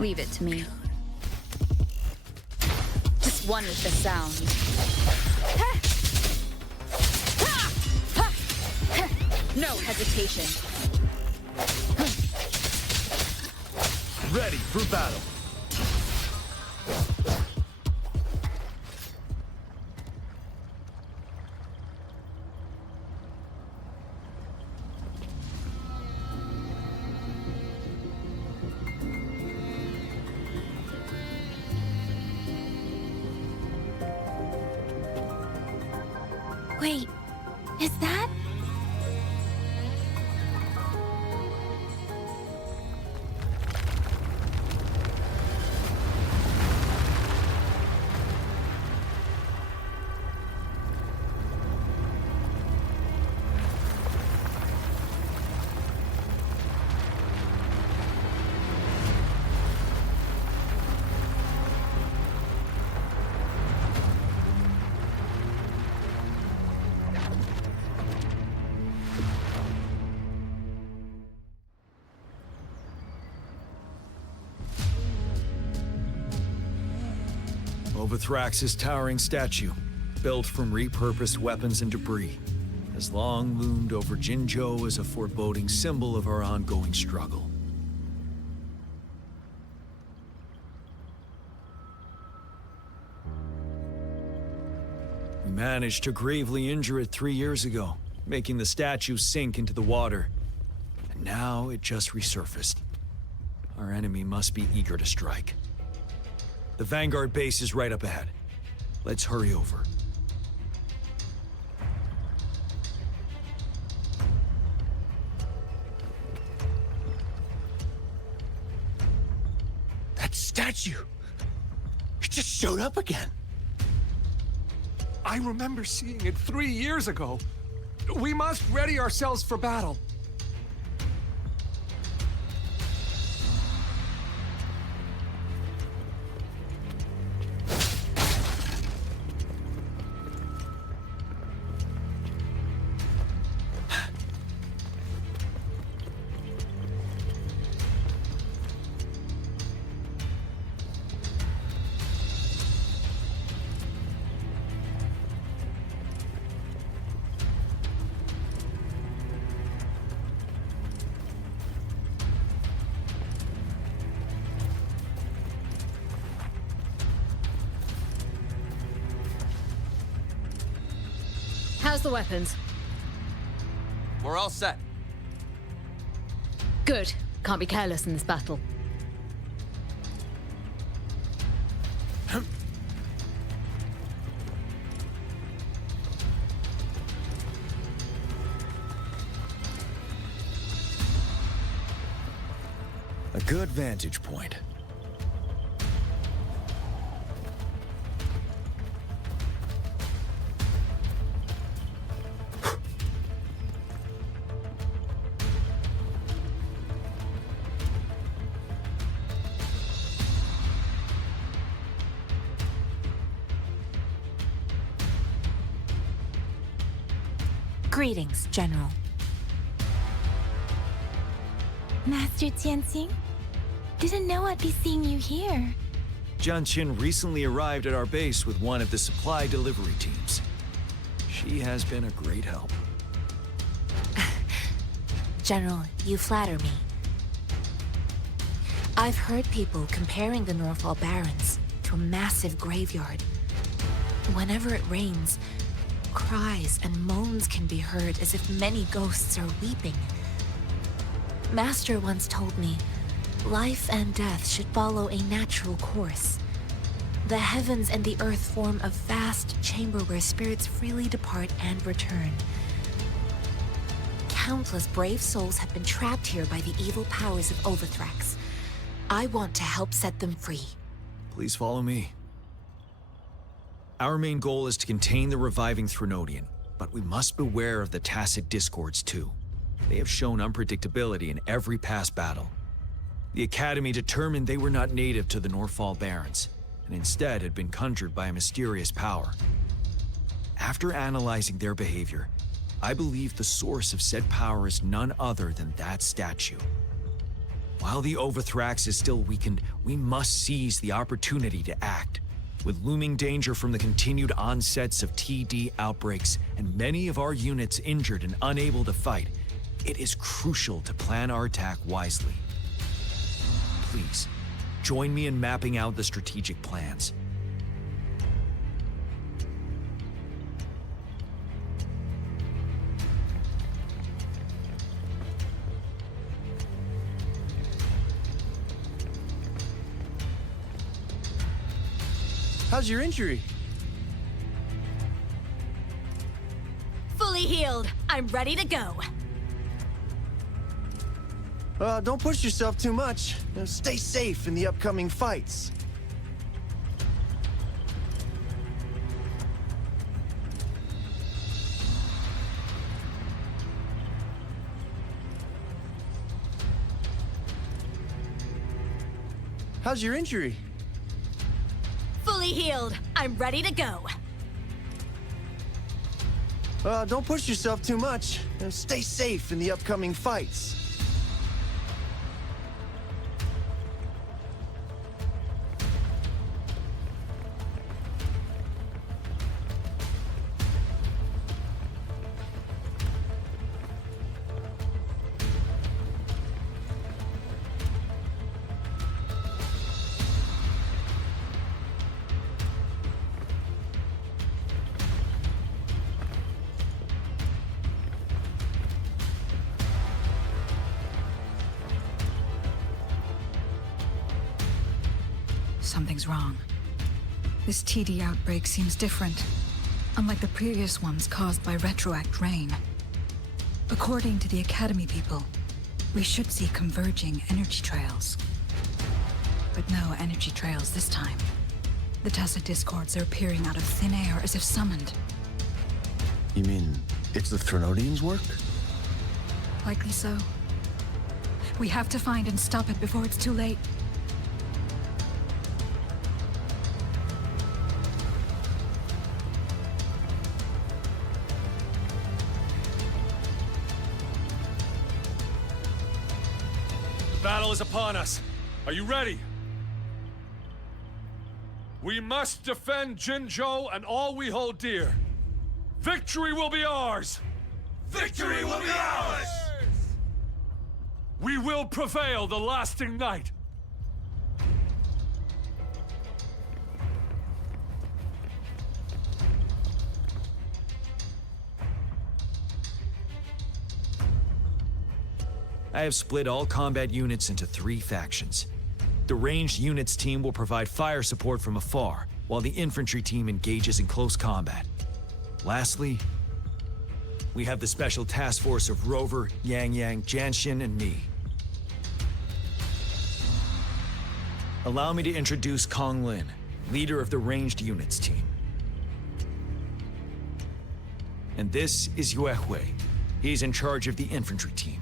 Leave it to me. Just one with the sound. No hesitation. Ready for battle. Wait, is that? Overthrax's towering statue, built from repurposed weapons and debris, has long loomed over Jinzhou as a foreboding symbol of our ongoing struggle. We managed to gravely injure it 3 years ago, making the statue sink into the water. And now it just resurfaced. Our enemy must be eager to strike. The Vanguard base is right up ahead. Let's hurry over. That statue! It just showed up again! I remember seeing it 3 years ago. We must ready ourselves for battle. How's the weapons? We're all set. Good. Can't be careless in this battle. A good vantage point. Greetings, General. Master Jiyan, didn't know I'd be seeing you here. Jiyan recently arrived at our base with one of the supply delivery teams. She has been a great help. General, you flatter me. I've heard people comparing the Northfall Barrens to a massive graveyard. Whenever it rains, cries and moans can be heard as if many ghosts are weeping. Master once told me, life and death should follow a natural course. The heavens and the earth form a vast chamber where spirits freely depart and return. Countless brave souls have been trapped here by the evil powers of Overthrax. I want to help set them free. Please follow me. Our main goal is to contain the reviving Threnodian, but we must beware of the tacit discords too. They have shown unpredictability in every past battle. The Academy determined they were not native to the Northfall Barrens, and instead had been conjured by a mysterious power. After analyzing their behavior, I believe the source of said power is none other than that statue. While the Overthrax is still weakened, we must seize the opportunity to act. With looming danger from the continued onsets of TD outbreaks and many of our units injured and unable to fight, it is crucial to plan our attack wisely. Please, join me in mapping out the strategic plans. How's your injury? Fully healed. I'm ready to go. Don't push yourself too much. Stay safe in the upcoming fights. How's your injury? Fully healed. I'm ready to go. Don't push yourself too much. Stay safe in the upcoming fights. Something's wrong. This TD outbreak seems different, unlike the previous ones caused by Retroact rain. According to the Academy people, we should see converging energy trails. But no energy trails this time. The tacit discords are appearing out of thin air as if summoned. You mean it's the Threnodians' work? Likely so. We have to find and stop it before it's too late. Battle is upon us. Are you ready? We must defend Jinzhou and all we hold dear. Victory will be ours! Victory will be ours! We will prevail the lasting night. I have split all combat units into 3 factions. The ranged units team will provide fire support from afar, while the infantry team engages in close combat. Lastly, we have the special task force of Rover, Yang, Jiyan, and me. Allow me to introduce Kong Lin, leader of the ranged units team. And this is Yue Hui. He's in charge of the infantry team.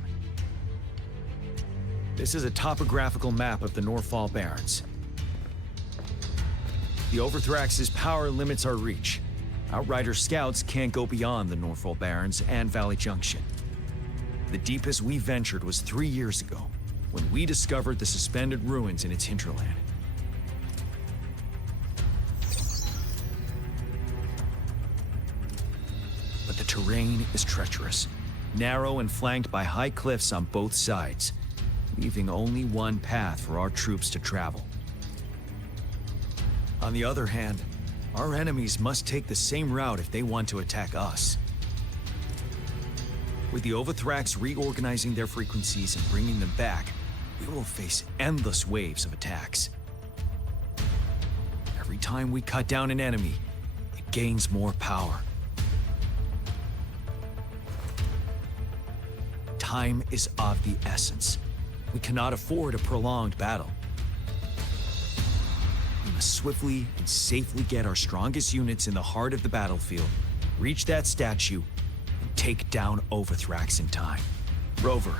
This is a topographical map of the Northfall Barrens. The Overthrax's power limits our reach. Outrider scouts can't go beyond the Northfall Barrens and Valley Junction. The deepest we ventured was 3 years ago, when we discovered the suspended ruins in its hinterland. But the terrain is treacherous, narrow and flanked by high cliffs on both sides, leaving only one path for our troops to travel. On the other hand, our enemies must take the same route if they want to attack us. With the Overthrax reorganizing their frequencies and bringing them back, we will face endless waves of attacks. Every time we cut down an enemy, it gains more power. Time is of the essence. We cannot afford a prolonged battle. We must swiftly and safely get our strongest units in the heart of the battlefield, reach that statue, and take down Overthrax in time. Rover,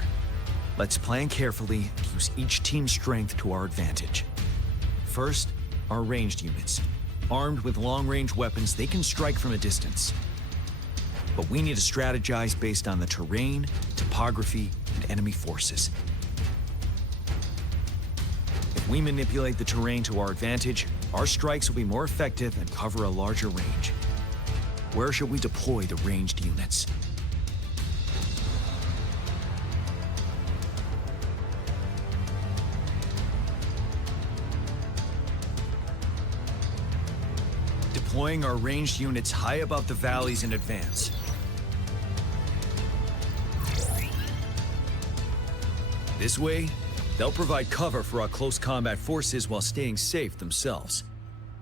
let's plan carefully and use each team's strength to our advantage. First, our ranged units. Armed with long-range weapons, they can strike from a distance. But we need to strategize based on the terrain, topography, and enemy forces. If we manipulate the terrain to our advantage, our strikes will be more effective and cover a larger range. Where should we deploy the ranged units? Deploying our ranged units high above the valleys in advance. This way, they'll provide cover for our close combat forces while staying safe themselves.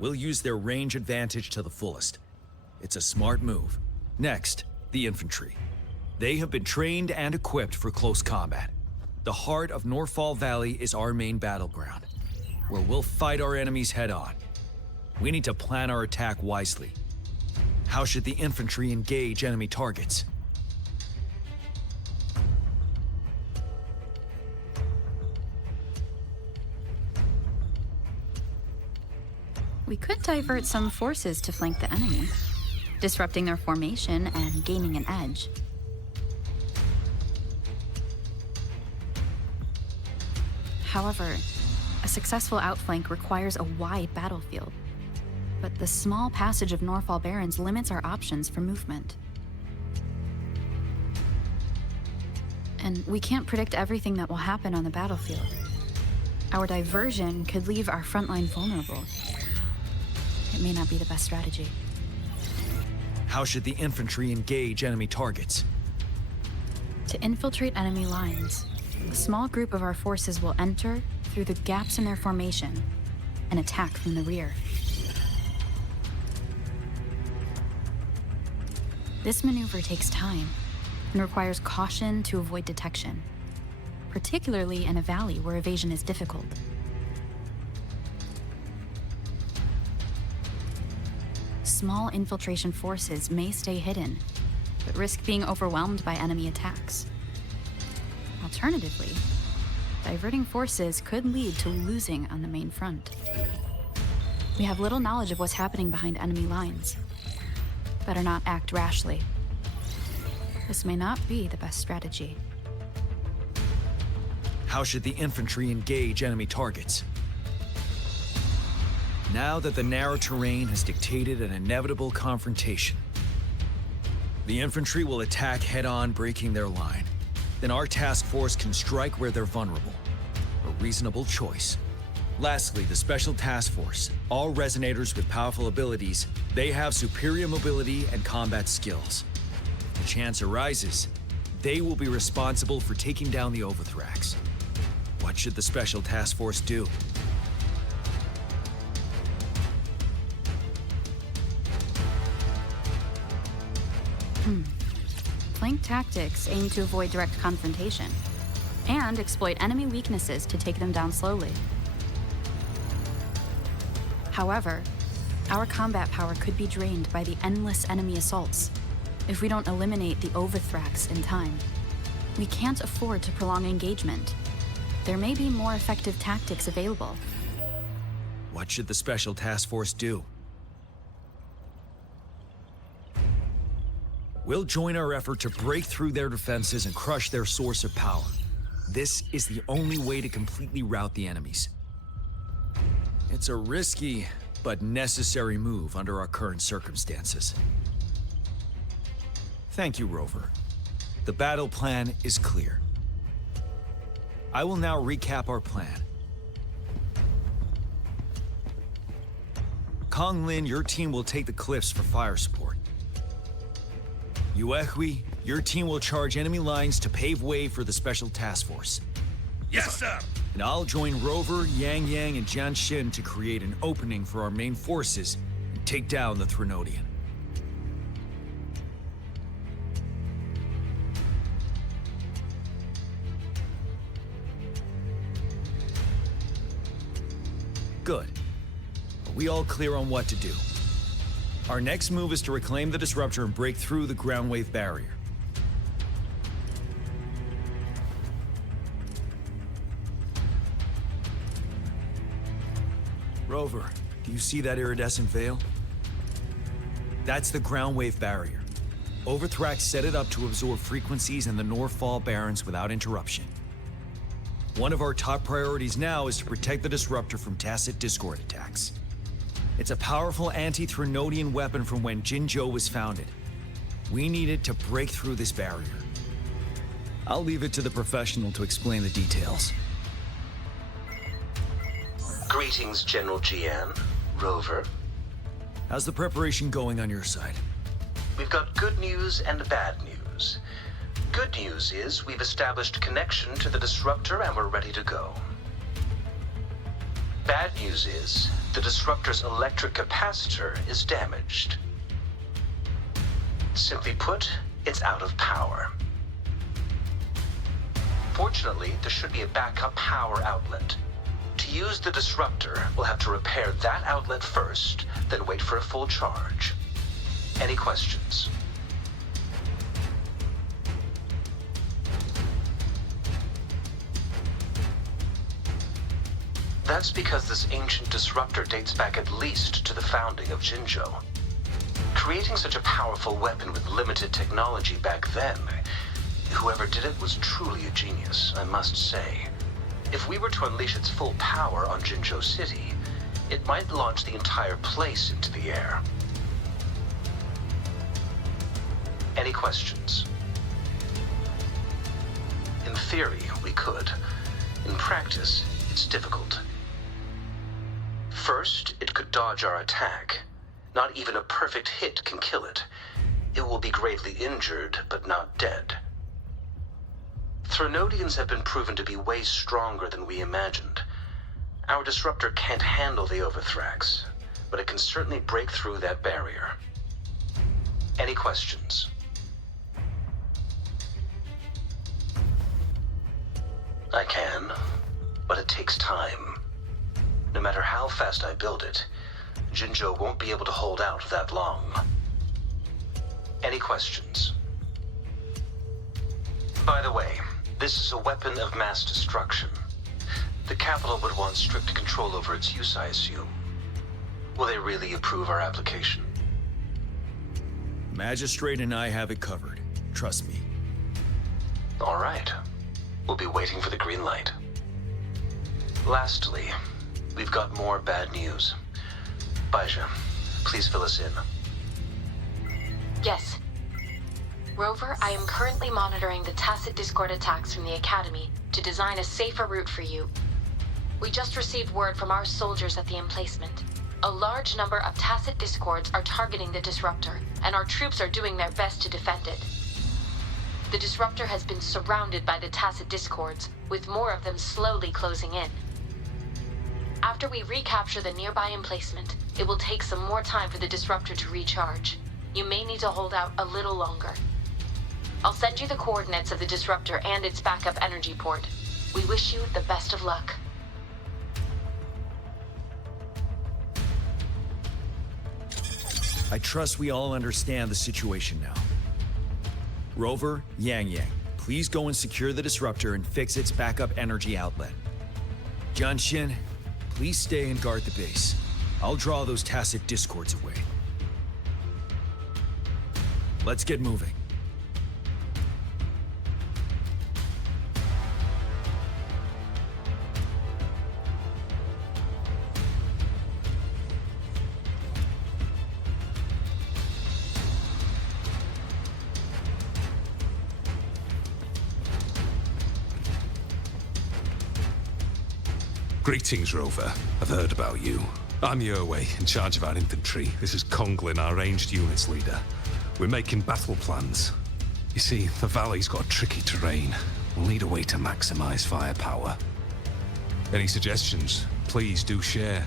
We'll use their range advantage to the fullest. It's a smart move. Next, the infantry. They have been trained and equipped for close combat. The heart of Northfall Valley is our main battleground, where we'll fight our enemies head-on. We need to plan our attack wisely. How should the infantry engage enemy targets? We could divert some forces to flank the enemy, disrupting their formation and gaining an edge. However, a successful outflank requires a wide battlefield, but the small passage of Northfall Barrens limits our options for movement. And we can't predict everything that will happen on the battlefield. Our diversion could leave our frontline vulnerable. It may not be the best strategy. How should the infantry engage enemy targets? To infiltrate enemy lines, a small group of our forces will enter through the gaps in their formation and attack from the rear. This maneuver takes time and requires caution to avoid detection, particularly in a valley where evasion is difficult. Small infiltration forces may stay hidden, but risk being overwhelmed by enemy attacks. Alternatively, diverting forces could lead to losing on the main front. We have little knowledge of what's happening behind enemy lines. Better not act rashly. This may not be the best strategy. How should the infantry engage enemy targets? Now that the narrow terrain has dictated an inevitable confrontation, the infantry will attack head-on, breaking their line. Then our task force can strike where they're vulnerable. A reasonable choice. Lastly, the Special Task Force. All resonators with powerful abilities, they have superior mobility and combat skills. If the chance arises, They will be responsible for taking down the Overthrax. What should the Special Task Force do? Flank tactics aim to avoid direct confrontation and exploit enemy weaknesses to take them down slowly. However, our combat power could be drained by the endless enemy assaults if we don't eliminate the Overthrax in time. We can't afford to prolong engagement. There may be more effective tactics available. What should the Special Task Force do? We'll join our effort to break through their defenses and crush their source of power. This is the only way to completely rout the enemies. It's a risky, but necessary move under our current circumstances. Thank you, Rover. The battle plan is clear. I will now recap our plan. Kong Lin, your team will take the cliffs for fire support. Yuehui, your team will charge enemy lines to pave way for the Special Task Force. Yes, sir! And I'll join Rover, Yang Yang, and Jian Xin to create an opening for our main forces and take down the Threnodian. Good. Are we all clear on what to do? Our next move is to reclaim the Disruptor and break through the ground wave barrier. Rover, do you see that iridescent veil? That's the ground wave barrier. Overthrax set it up to absorb frequencies in the Northfall Barrens without interruption. One of our top priorities now is to protect the Disruptor from tacit Discord attacks. It's a powerful anti-Threnodian weapon from when Jinzhou was founded. We need it to break through this barrier. I'll leave it to the professional to explain the details. Greetings, General Jiyan. Rover. How's the preparation going on your side? We've got good news and bad news. Good news is we've established connection to the Disruptor and we're ready to go. Bad news is the Disruptor's electric capacitor is damaged. Simply put, it's out of power. Fortunately, there should be a backup power outlet. To use the Disruptor, we'll have to repair that outlet first, then wait for a full charge. Any questions? That's because this ancient Disruptor dates back at least to the founding of Jinzhou. Creating such a powerful weapon with limited technology back then, whoever did it was truly a genius, I must say. If we were to unleash its full power on Jinzhou City, it might launch the entire place into the air. Any questions? In theory, we could. In practice, it's difficult. First, it could dodge our attack. Not even a perfect hit can kill it. It will be gravely injured, but not dead. Threnodians have been proven to be way stronger than we imagined. Our Disruptor can't handle the Overthrax, but it can certainly break through that barrier. Any questions? I can, but it takes time. No matter how fast I build it, Jinzhou won't be able to hold out that long. Any questions? By the way, this is a weapon of mass destruction. The capital would want strict control over its use, I assume. Will they really approve our application? Magistrate and I have it covered. Trust me. All right. We'll be waiting for the green light. Lastly, we've got more bad news. Baija, please fill us in. Yes. Rover, I am currently monitoring the tacit Discord attacks from the Academy to design a safer route for you. We just received word from our soldiers at the Implacement. A large number of tacit Discords are targeting the Disruptor, and our troops are doing their best to defend it. The Disruptor has been surrounded by the Tacit Discords, with more of them slowly closing in. After we recapture the nearby emplacement, it will take some more time for the Disruptor to recharge. You may need to hold out a little longer. I'll send you the coordinates of the Disruptor and its backup energy port. We wish you the best of luck. I trust we all understand the situation now. Rover, Yang, please go and secure the Disruptor and fix its backup energy outlet. Jiyan, please stay and guard the base. I'll draw those Tacit Discords away. Let's get moving. Greetings, Rover. I've heard about you. I'm Yurway, in charge of our infantry. This is Konglin, our ranged units leader. We're making battle plans. You see, the valley's got tricky terrain. We'll need a way to maximize firepower. Any suggestions? Please do share.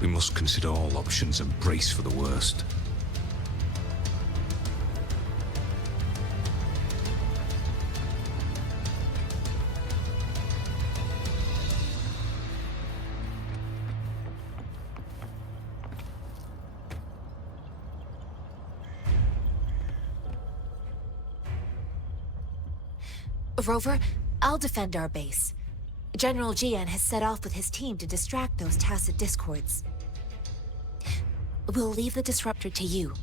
We must consider all options and brace for the worst. Rover, I'll defend our base. General Jiyan has set off with his team to distract those Tacit Discords. We'll leave the Disruptor to you.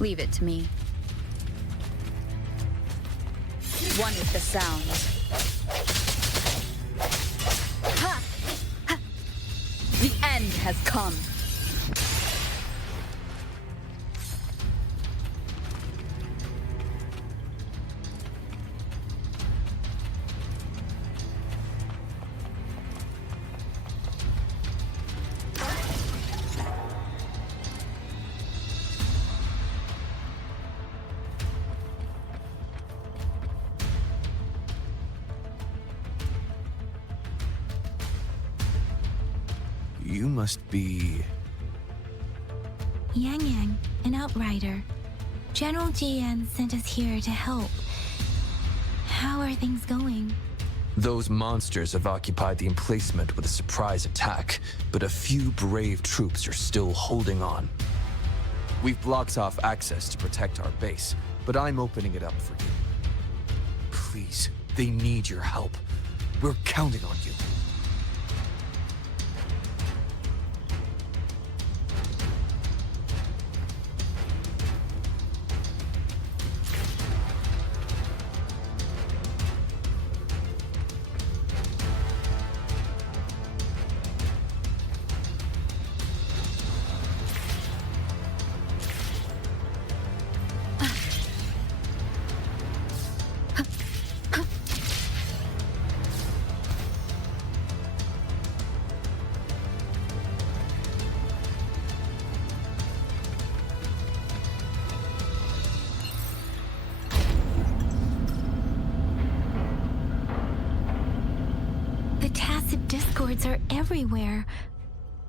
Leave it to me. One with the sounds. Ha! Ha! The end has come. You must be... Yang, an outrider. General Jiyan sent us here to help. How are things going? Those monsters have occupied the emplacement with a surprise attack, but a few brave troops are still holding on. We've blocked off access to protect our base, but I'm opening it up for you. Please, they need your help. We're counting on you. The Tacit Discords are everywhere.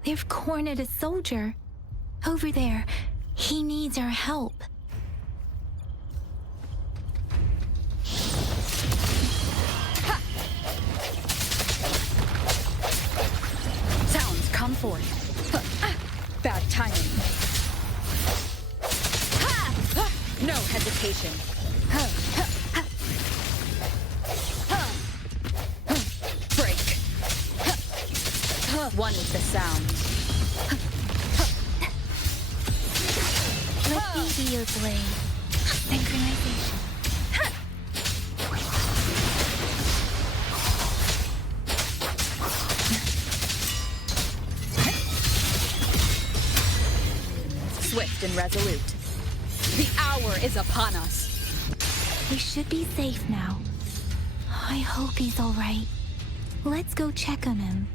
They've cornered a soldier. Over there. He needs our help. Sounds come forth. timing. Ha! No hesitation. Break. One with the sound. Let me be your blade. Synchronization. Swift and resolute. The hour is upon us. We should be safe now. I hope he's all right. Let's go check on him.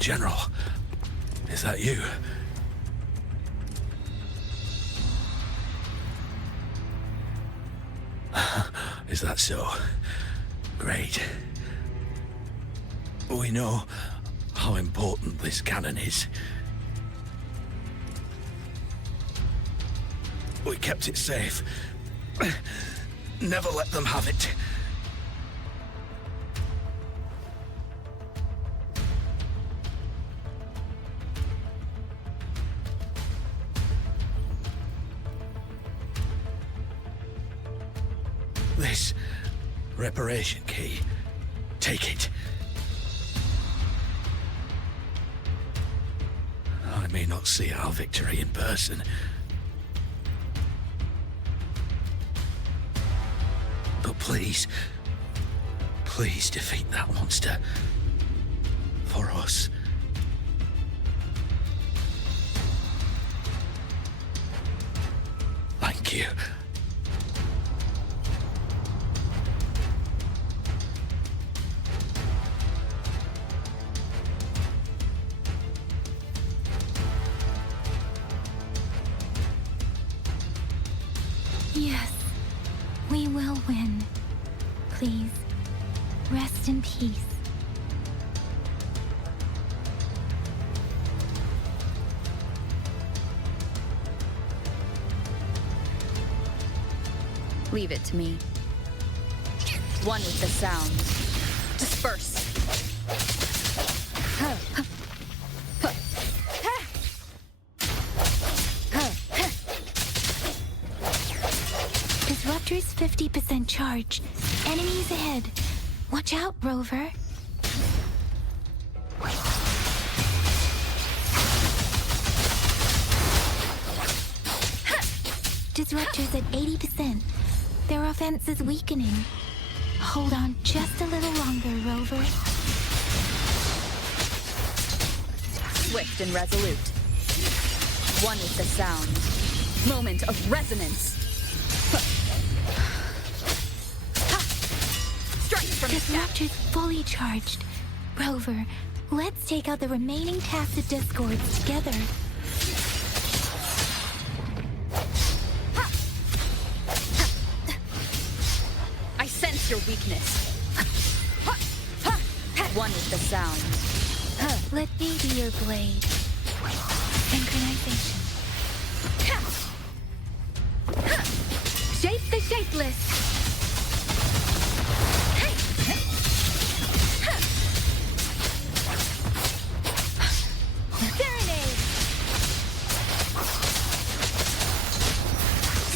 General, is that you? Is that so? Great. We know how important this cannon is. We kept it safe. Never let them have it. This reparation key. Take it. I may not see our victory in person. But please, please defeat that monster. For us. Thank you. Yes, we will win. Please, rest in peace. Leave it to me. One with the sound. Disperse. Disruptor's 50% charge. Enemies ahead. Watch out, Rover. Disruptor's at 80%. Their offense is weakening. Hold on just a little longer, Rover. Swift and resolute. One with the sound. Moment of resonance. Strike from the Disruptor's fully charged. Rover, let's take out the remaining tacit discords together. I sense your weakness. One with the sound. Let me be your blade. Synchronization. Shape the shapeless. Serenade.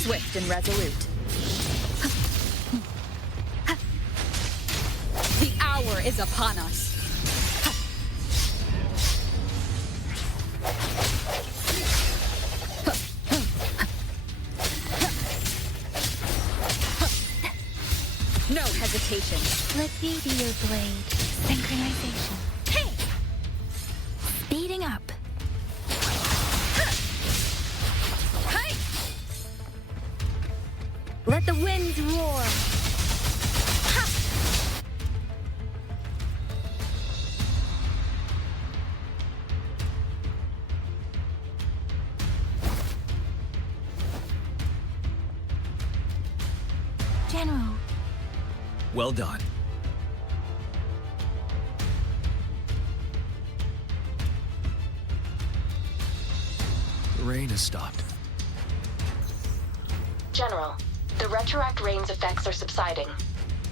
Swift and resolute. The hour is upon us. No hesitation. Let me be your blade. Synchronization. Hey! Speeding up. Hey! Let the winds roar. General. Well done. The rain has stopped. General, The Retroact rain's effects are subsiding.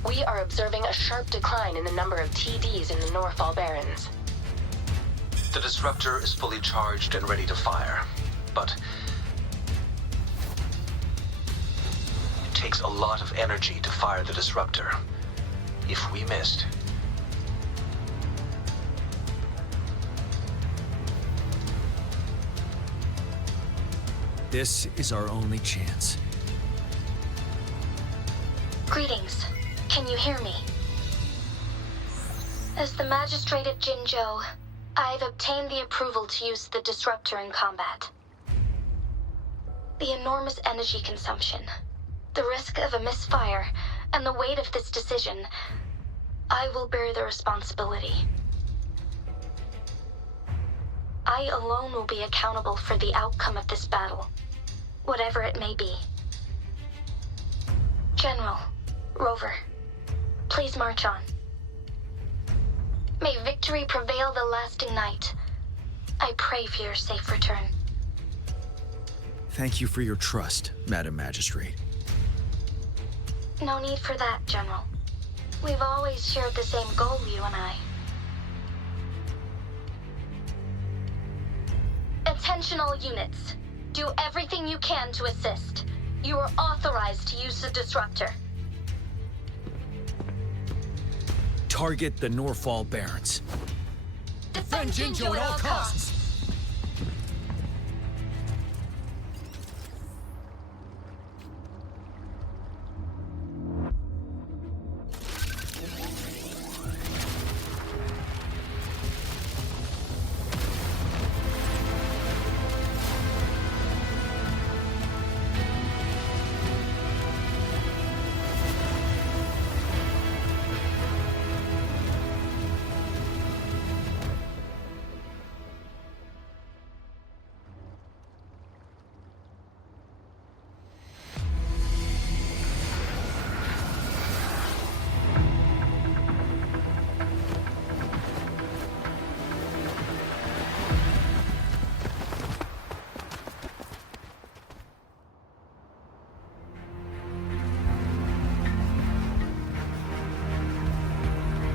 We are observing a sharp decline in the number of TDs in the Northfall Barrens. The Disruptor is fully charged and ready to fire, but it takes a lot of energy to fire the Disruptor. If we missed, This is our only chance. Greetings. Can you hear me? As the Magistrate at Jinzhou, I've obtained the approval to use the Disruptor in combat. The enormous energy consumption, the risk of a misfire, and the weight of this decision, I will bear the responsibility. I alone will be accountable for the outcome of this battle, whatever it may be. General, Rover, please march on. May victory prevail the lasting night. I pray for your safe return. Thank you for your trust, Madam Magistrate. No need for that, General. We've always shared the same goal, you and I. Attention all units. Do everything you can to assist. You are authorized to use the Disruptor. Target the Northfall Barrens. Defend Jinzhou at all costs!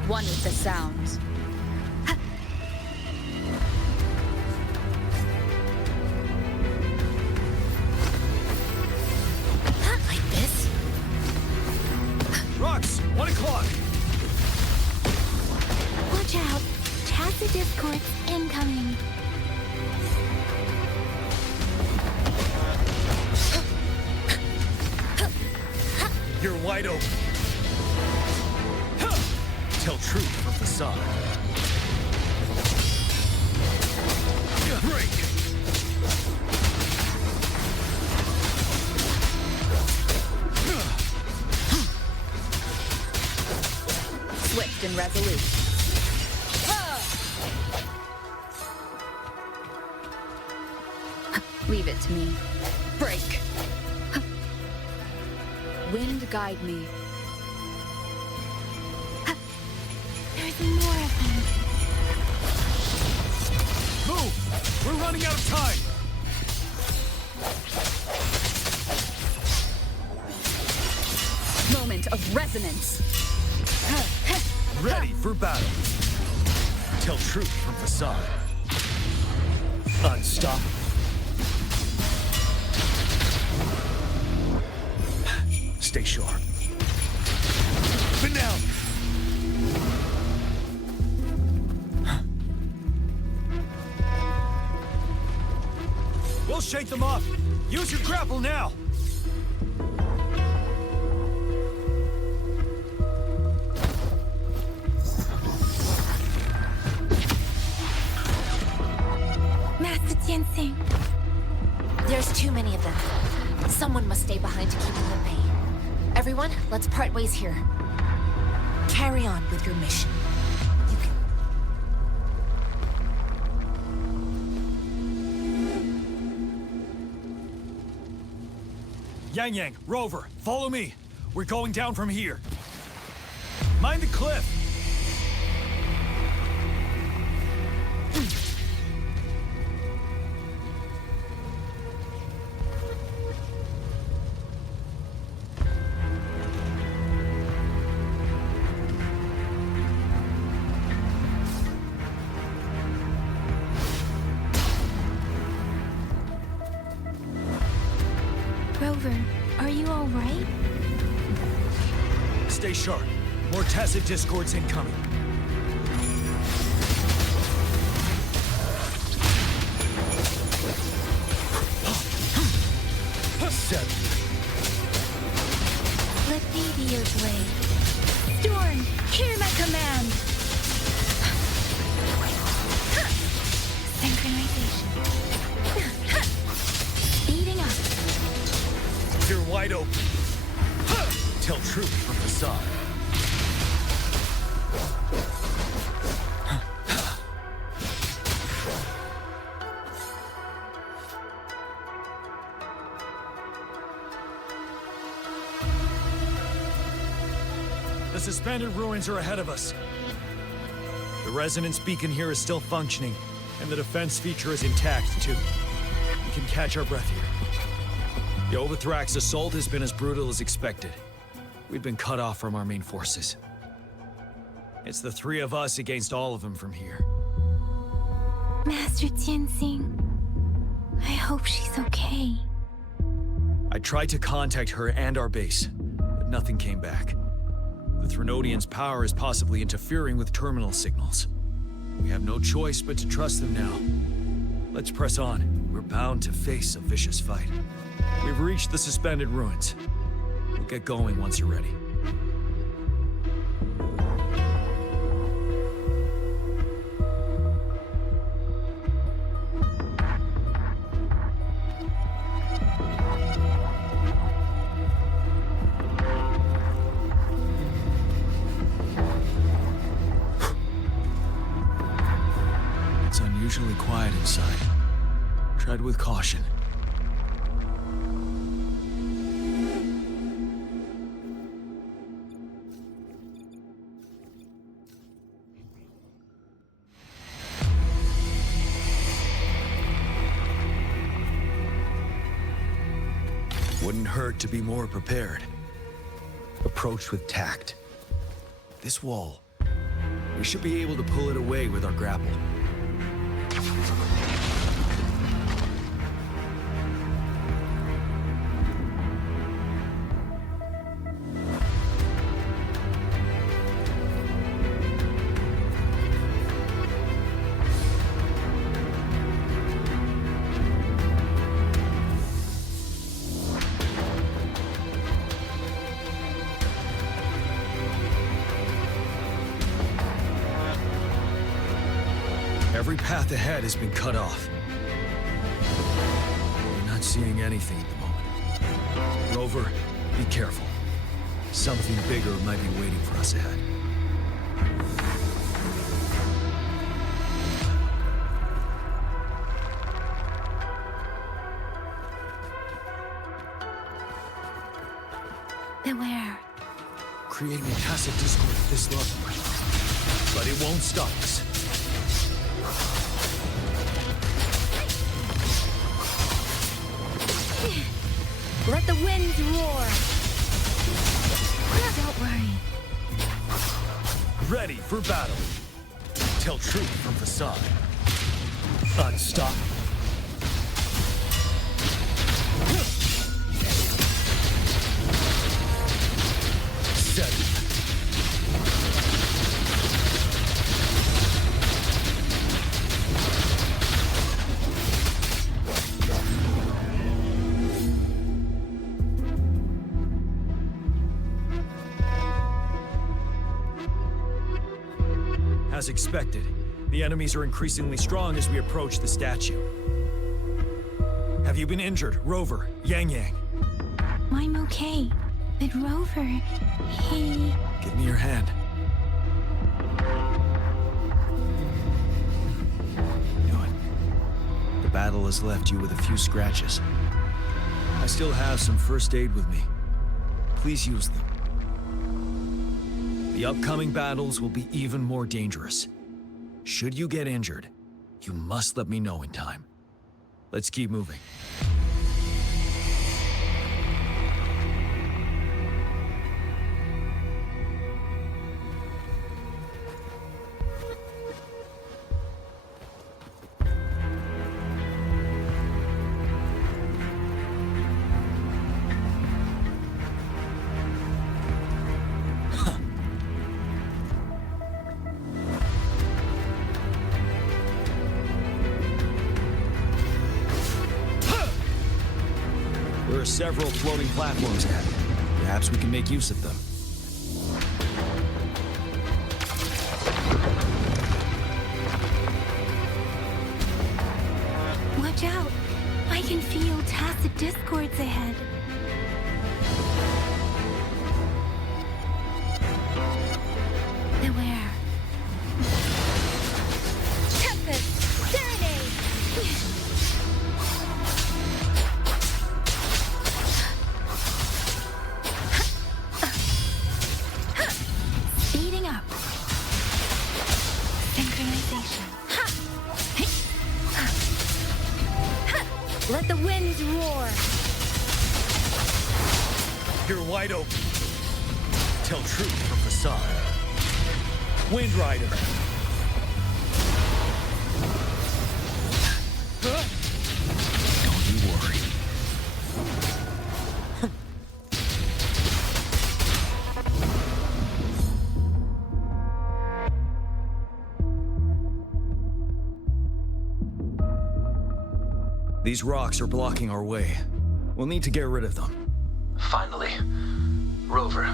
One with the sounds. Like this? Rocks, 1 o'clock. Watch out. Tacit discords incoming. You're wide open. Tell truth from facade. Break! Swift and resolute. Leave it to me. Break! Wind guide me. There's more of them. Move! We're running out of time! Moment of resonance. Ready for battle. Tell truth from facade. Unstoppable. Stay sharp. But now. We'll shake them off. Use your grapple now. Master Jiyan. There's too many of them. Someone must stay behind to keep them at bay. Everyone, let's part ways here. Carry on with your mission. You can... Yang, Rover, follow me. We're going down from here. Mind the cliff. Rover, are you all right? Stay sharp. More tacit discords incoming. Seven. Let me be your blade. Storm, hear my command! Synchronization. Speeding up. You're wide open. Tell truth from facade. The suspended ruins are ahead of us. The resonance beacon here is still functioning, and the defense feature is intact, too. We can catch our breath here. The Overthrax assault has been as brutal as expected. We've been cut off from our main forces. It's the three of us against all of them from here. Master Jinzhou, I hope she's okay. I tried to contact her and our base, but nothing came back. The Threnodians' power is possibly interfering with terminal signals. We have no choice but to trust them now. Let's press on. We're bound to face a vicious fight. We've reached the suspended ruins. We'll get going once you're ready. It's unusually quiet inside. Tread with caution. Wouldn't hurt to be more prepared. Approach with tact. This wall, we should be able to pull it away with our grapple. Every path ahead has been cut off. We're not seeing anything at the moment. Rover, be careful. Something bigger might be waiting for us ahead. Beware. Creating a tacit discord at this level. But it won't stop us. Let the winds roar! Don't worry. Ready for battle. Tell truth from facade. Unstoppable. Seven. As expected, the enemies are increasingly strong as we approach the statue. Have you been injured, Rover, Yang? I'm okay. But Rover, he... Give me your hand. Knew it. The battle has left you with a few scratches. I still have some first aid with me. Please use them. The upcoming battles will be even more dangerous. Should you get injured, you must let me know in time. Let's keep moving. There are several floating platforms ahead. Perhaps we can make use of them. Watch out! I can feel tacit discords ahead. Beware. Tempest! Serenade! Speeding up. Synchronization. Let the winds roar! You're wide open. Tell truth from facade. Wind Rider. Don't you worry. These rocks are blocking our way. We'll need to get rid of them. Finally. Rover,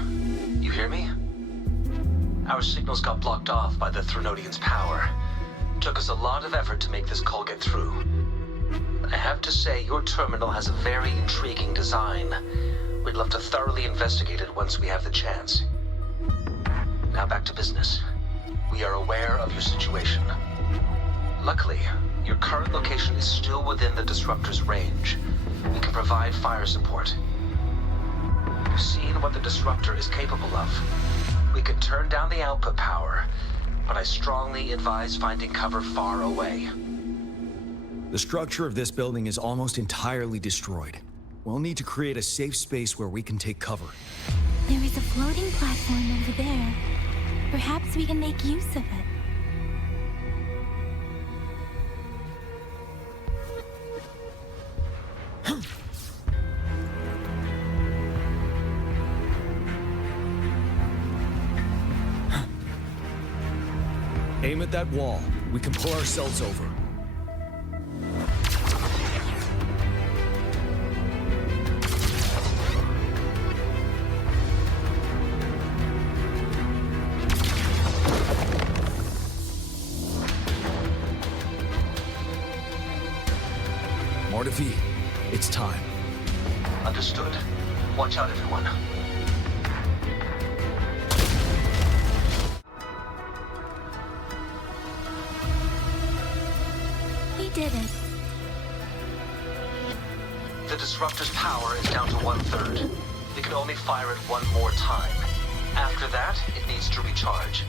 you hear me? Our signals got blocked off by the Threnodian's power. Took us a lot of effort to make this call get through. I have to say, your terminal has a very intriguing design. We'd love to thoroughly investigate it once we have the chance. Now back to business. We are aware of your situation. Luckily, your current location is still within the Disruptor's range. We can provide fire support. You've seen what the Disruptor is capable of. We can turn down the output power, but I strongly advise finding cover far away. The structure of this building is almost entirely destroyed. We'll need to create a safe space where we can take cover. There is a floating platform over there. Perhaps we can make use of it. Aim at that wall. We can pull ourselves over. Mortefi, it's time. Understood. Watch out, everyone. We did it. The Disruptor's power is down to 1/3. We can only fire it one more time. After that, it needs to recharge.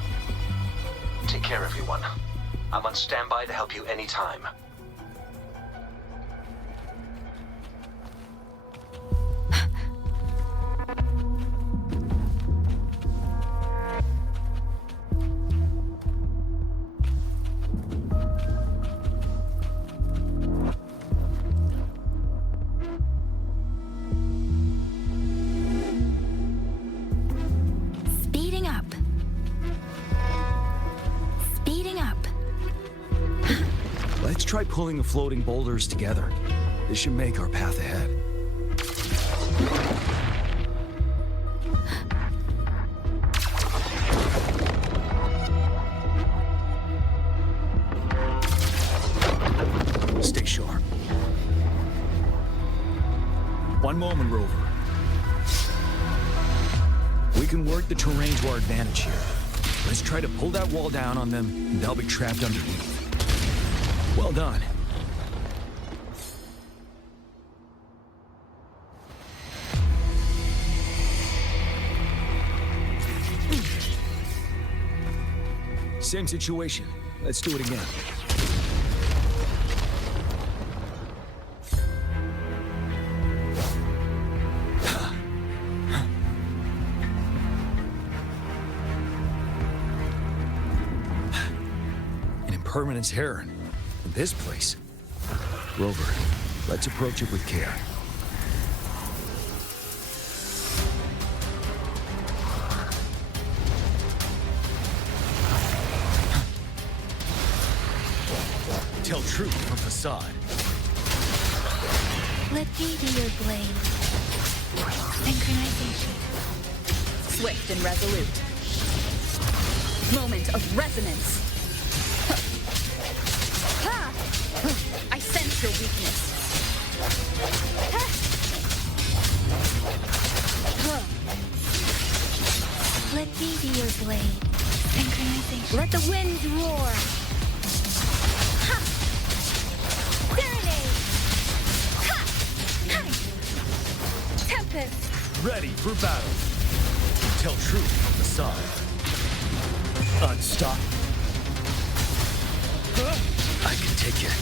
Take care, everyone. I'm on standby to help you anytime. Try pulling the floating boulders together. This should make our path ahead. Stay sharp. One moment, Rover. We can work the terrain to our advantage here. Let's try to pull that wall down on them, and they'll be trapped underneath. Well done. Same situation. Let's do it again. An impermanence heron. In this place. Rover, let's approach it with care. Tell truth from facade. Let me be your blade. Synchronization. Swift and resolute. Moment of resonance. I sense your weakness. Let me be your blade. Synchronization. Let the winds roar. Ha! Serenade. Ha! Ha! Tempest. Ready for battle. Tell truth from the side. Unstop. I can take it.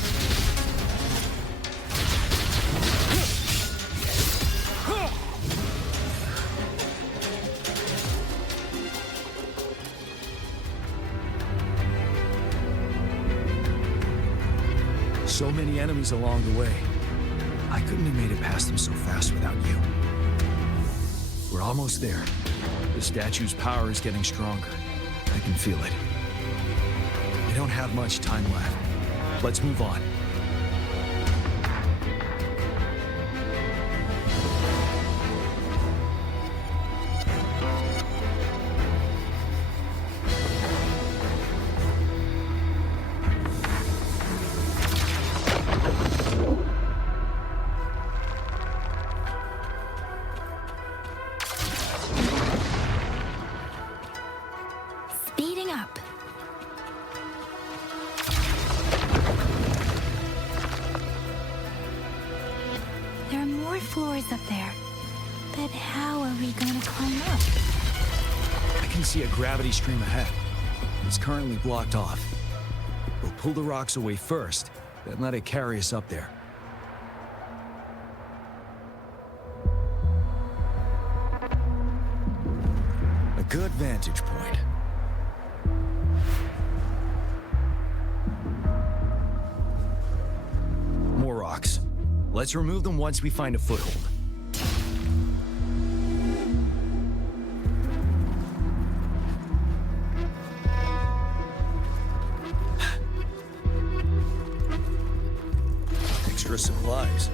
So many enemies along the way. I couldn't have made it past them so fast without you. We're almost there. The statue's power is getting stronger. I can feel it. We don't have much time left. Let's move on. Speeding up. There are more floors up there. But how are we gonna climb up? I can see a gravity stream ahead. It's currently blocked off. We'll pull the rocks away first, then let it carry us up there. A good vantage point. More rocks. Let's remove them once we find a foothold. Extra supplies.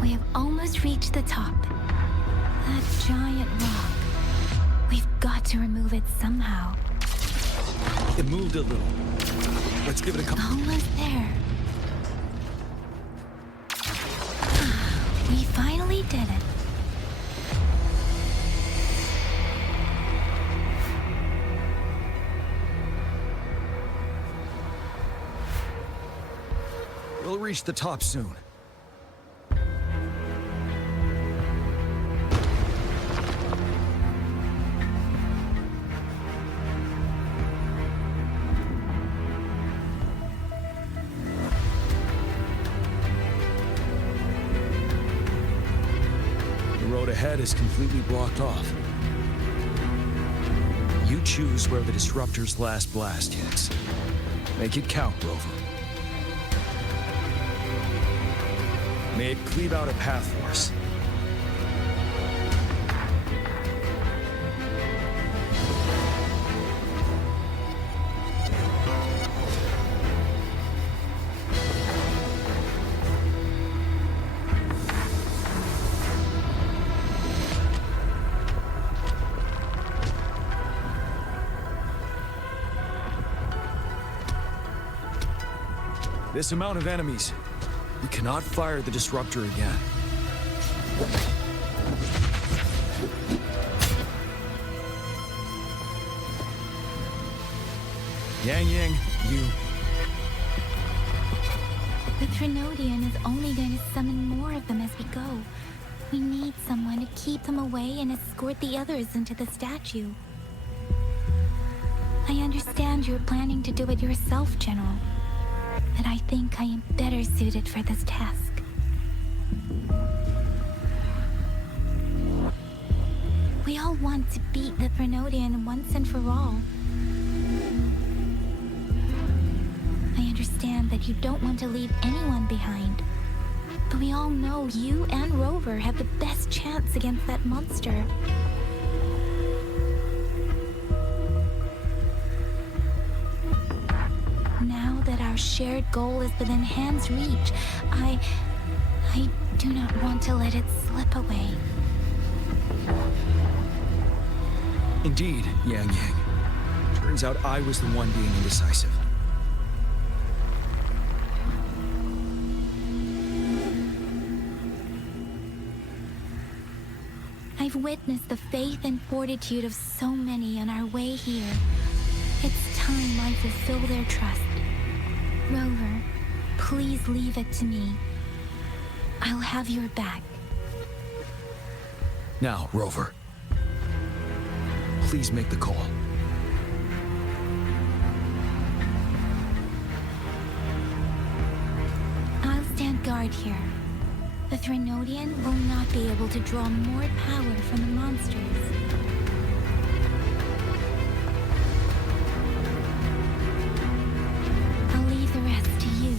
We have almost reached the top. That giant rock. We've got to remove it somehow. It moved a little. Let's give it a couple. Almost there. We finally did it. We'll reach the top soon. The road ahead is completely blocked off. You choose where the Disruptor's last blast hits. Make it count, Rover. May it cleave out a path for us. This amount of enemies. We cannot fire the Disruptor again. Yang, you. The Threnodian is only going to summon more of them as we go. We need someone to keep them away and escort the others into the statue. I understand you're planning to do it yourself, General. But I think I am better suited for this task. We all want to beat the Threnodian once and for all. I understand that you don't want to leave anyone behind. But we all know you and Rover have the best chance against that monster. Now that our shared goal is within hand's reach, I do not want to let it slip away. Indeed, Yang Yang. Turns out I was the one being indecisive. I've witnessed the faith and fortitude of so many on our way here. It's time I fulfill their trust. Rover, please leave it to me. I'll have your back. Now, Rover. Please make the call. I'll stand guard here. The Threnodian will not be able to draw more power from the monsters. I'll leave the rest to you.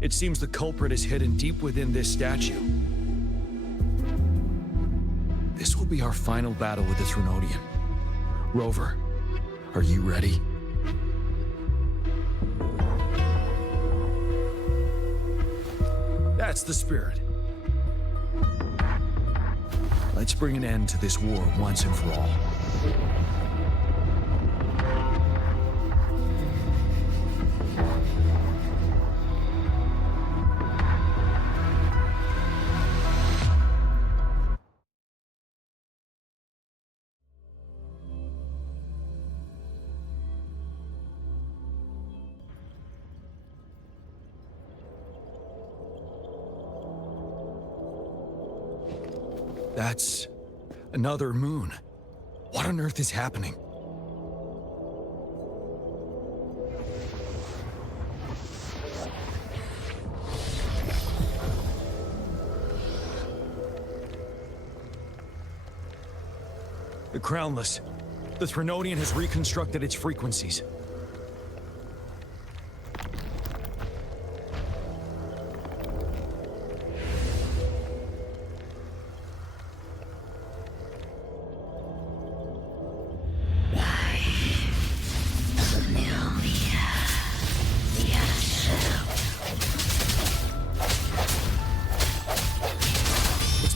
It seems the culprit is hidden deep within this statue. This will be our final battle with the Threnodian. Rover, are you ready? That's the spirit. Let's bring an end to this war once and for all. That's another moon. What on earth is happening? The Crownless. The Threnodian has reconstructed its frequencies.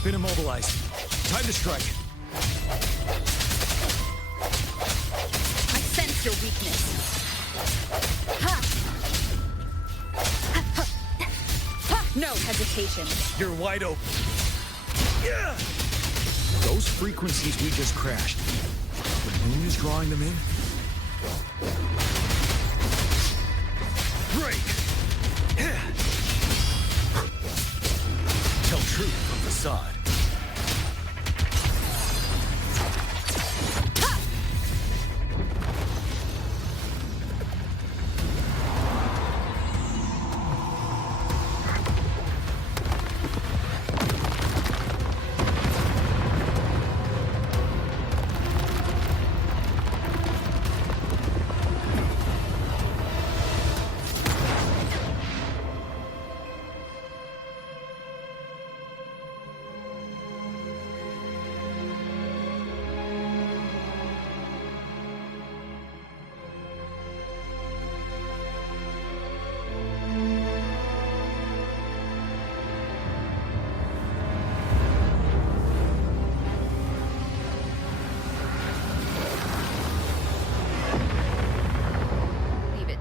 Been immobilized. Time to strike. I sense your weakness. Ha! No hesitation. You're wide open. Yeah! Those frequencies we just crashed. The moon is drawing them in? Break! Tell truth from facade.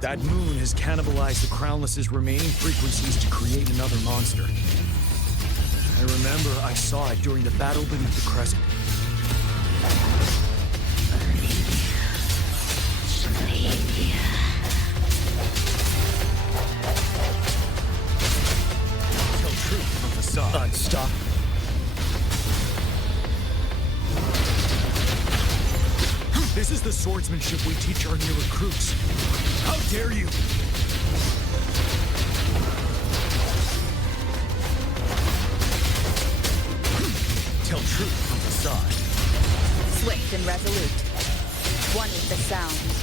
That moon has cannibalized the Crownless's remaining frequencies to create another monster. I remember I saw it during the battle beneath the Crescent. Tell truth from facade. Unstop. This is the swordsmanship we teach our new recruits. How dare you! Tell truth from facade. Swift and resolute. One with the sound.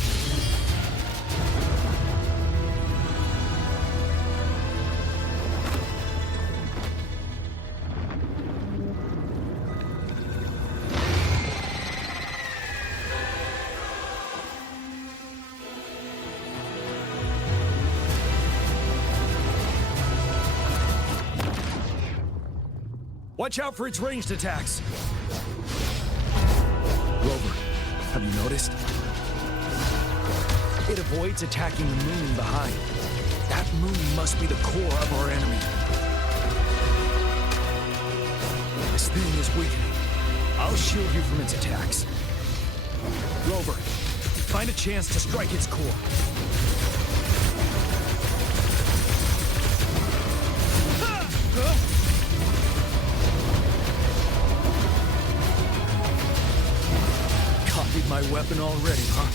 Watch out for its ranged attacks! Rover, have you noticed? It avoids attacking the moon behind. That moon must be the core of our enemy. This thing is weakening. I'll shield you from its attacks. Rover, find a chance to strike its core. Copied my weapon already, huh?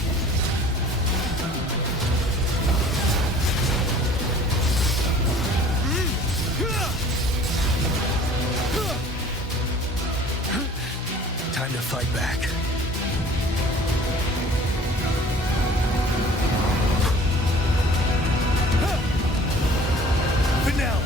Time to fight back. Finale!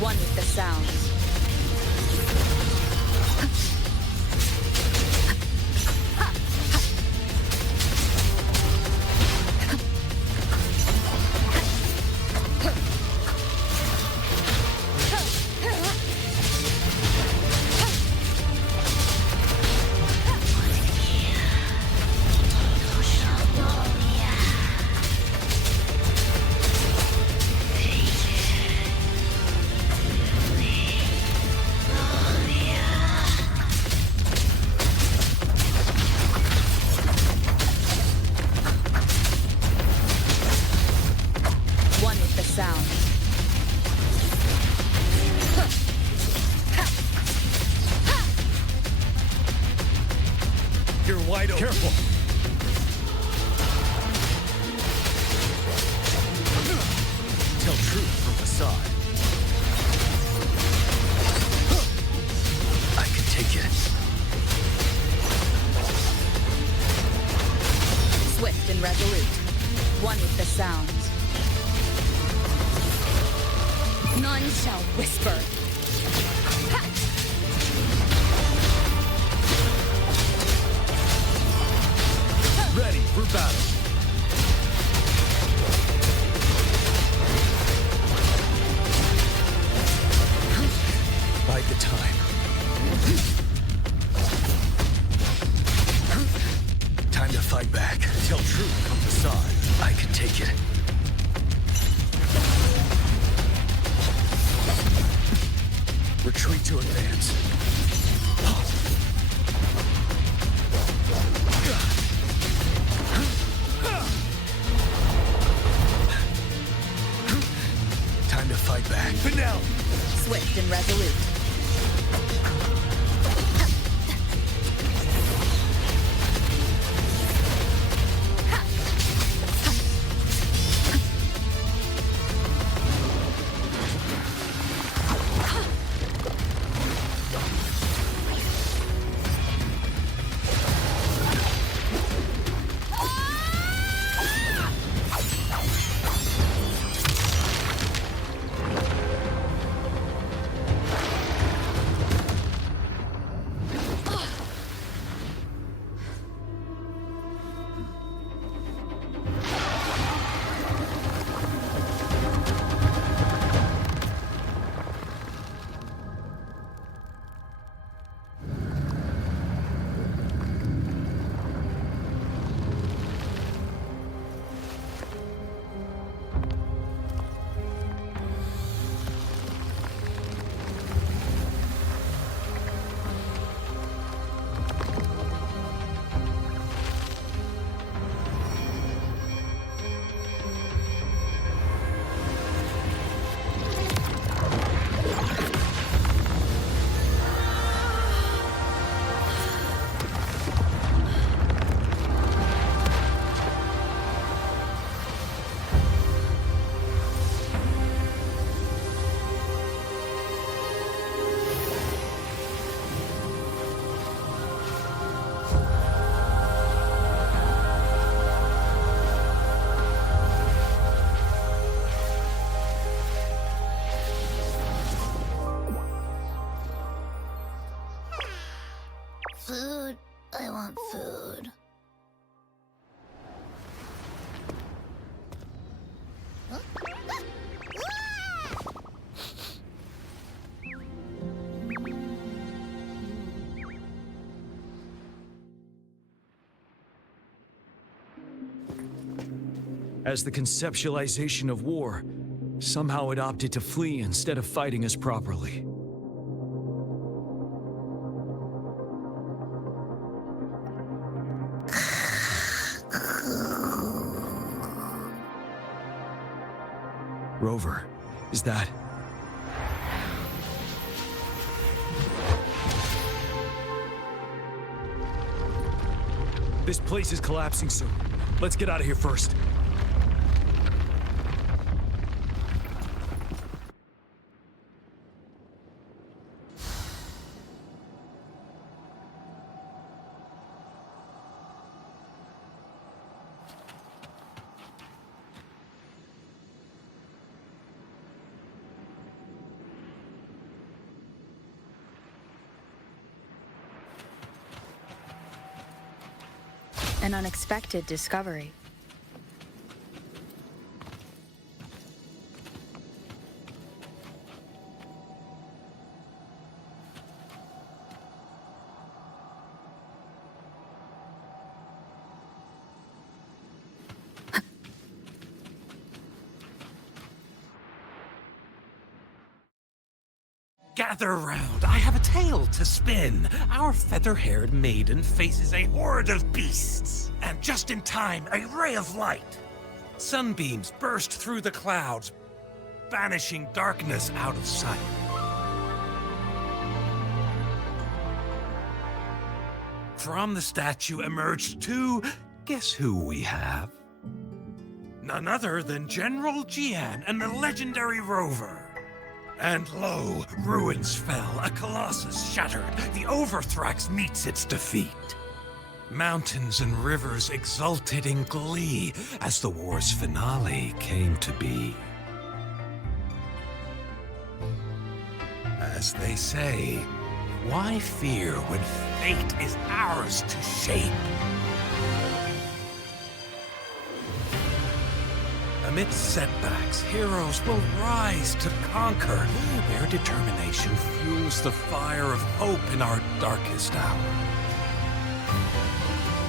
One with the sounds. Careful! Tell truth from facade. I can take it. Swift and resolute. One with the sounds. None shall whisper. Ready for battle. Bide the time. Time to fight back. Tell truth from facade. I can take it. Retreat to advance. Time to fight back. Finale! Swift and resolute. Food. I want food. As the conceptualization of war, somehow it opted to flee instead of fighting us properly. Rover, is that... This place is collapsing soon. Let's get out of here first. An unexpected discovery. Gather round, I have a tale to spin. Our feather-haired maiden faces a horde of beasts. And just in time, a ray of light. Sunbeams burst through the clouds, banishing darkness out of sight. From the statue emerged two... Guess who we have? None other than General Jiyan and the legendary Rover. And lo, ruins fell, a colossus shattered. The Overthrax meets its defeat. Mountains and rivers exulted in glee as the war's finale came to be. As they say, why fear when fate is ours to shape? Amidst setbacks, heroes will rise to conquer. Their determination fuels the fire of hope in our darkest hour.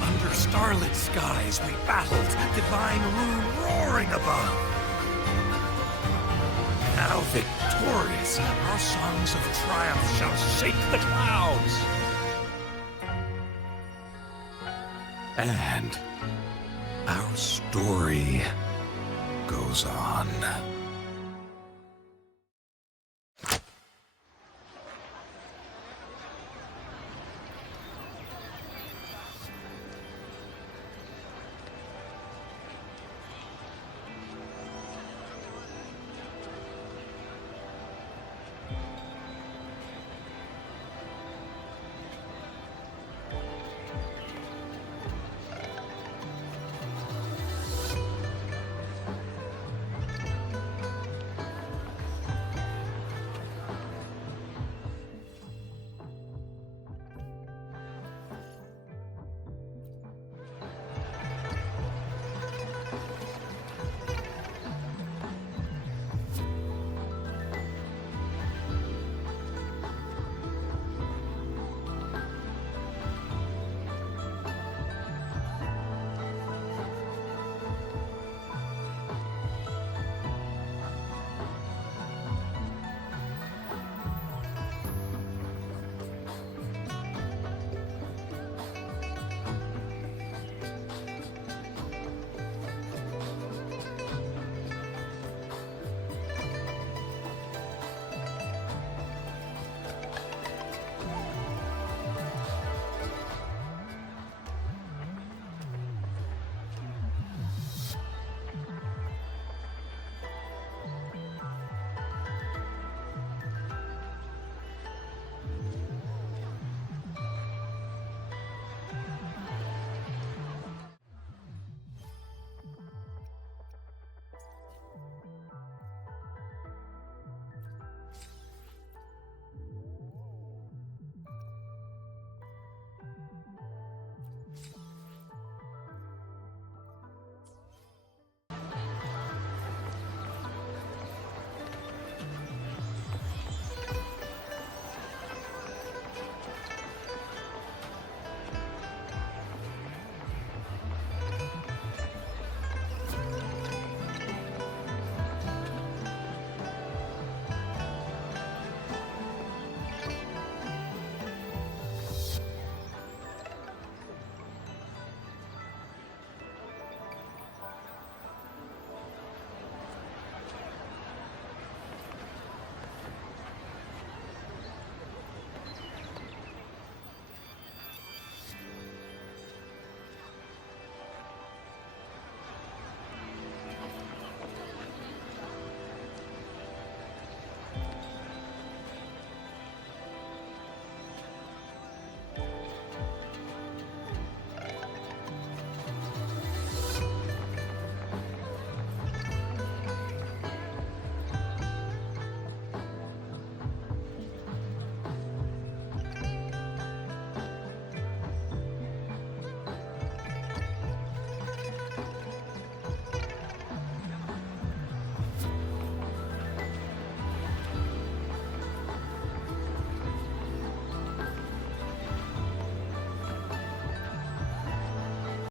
Under starlit skies we battled, divine rune roaring above. Now victorious, our songs of triumph shall shake the clouds. And our story goes on.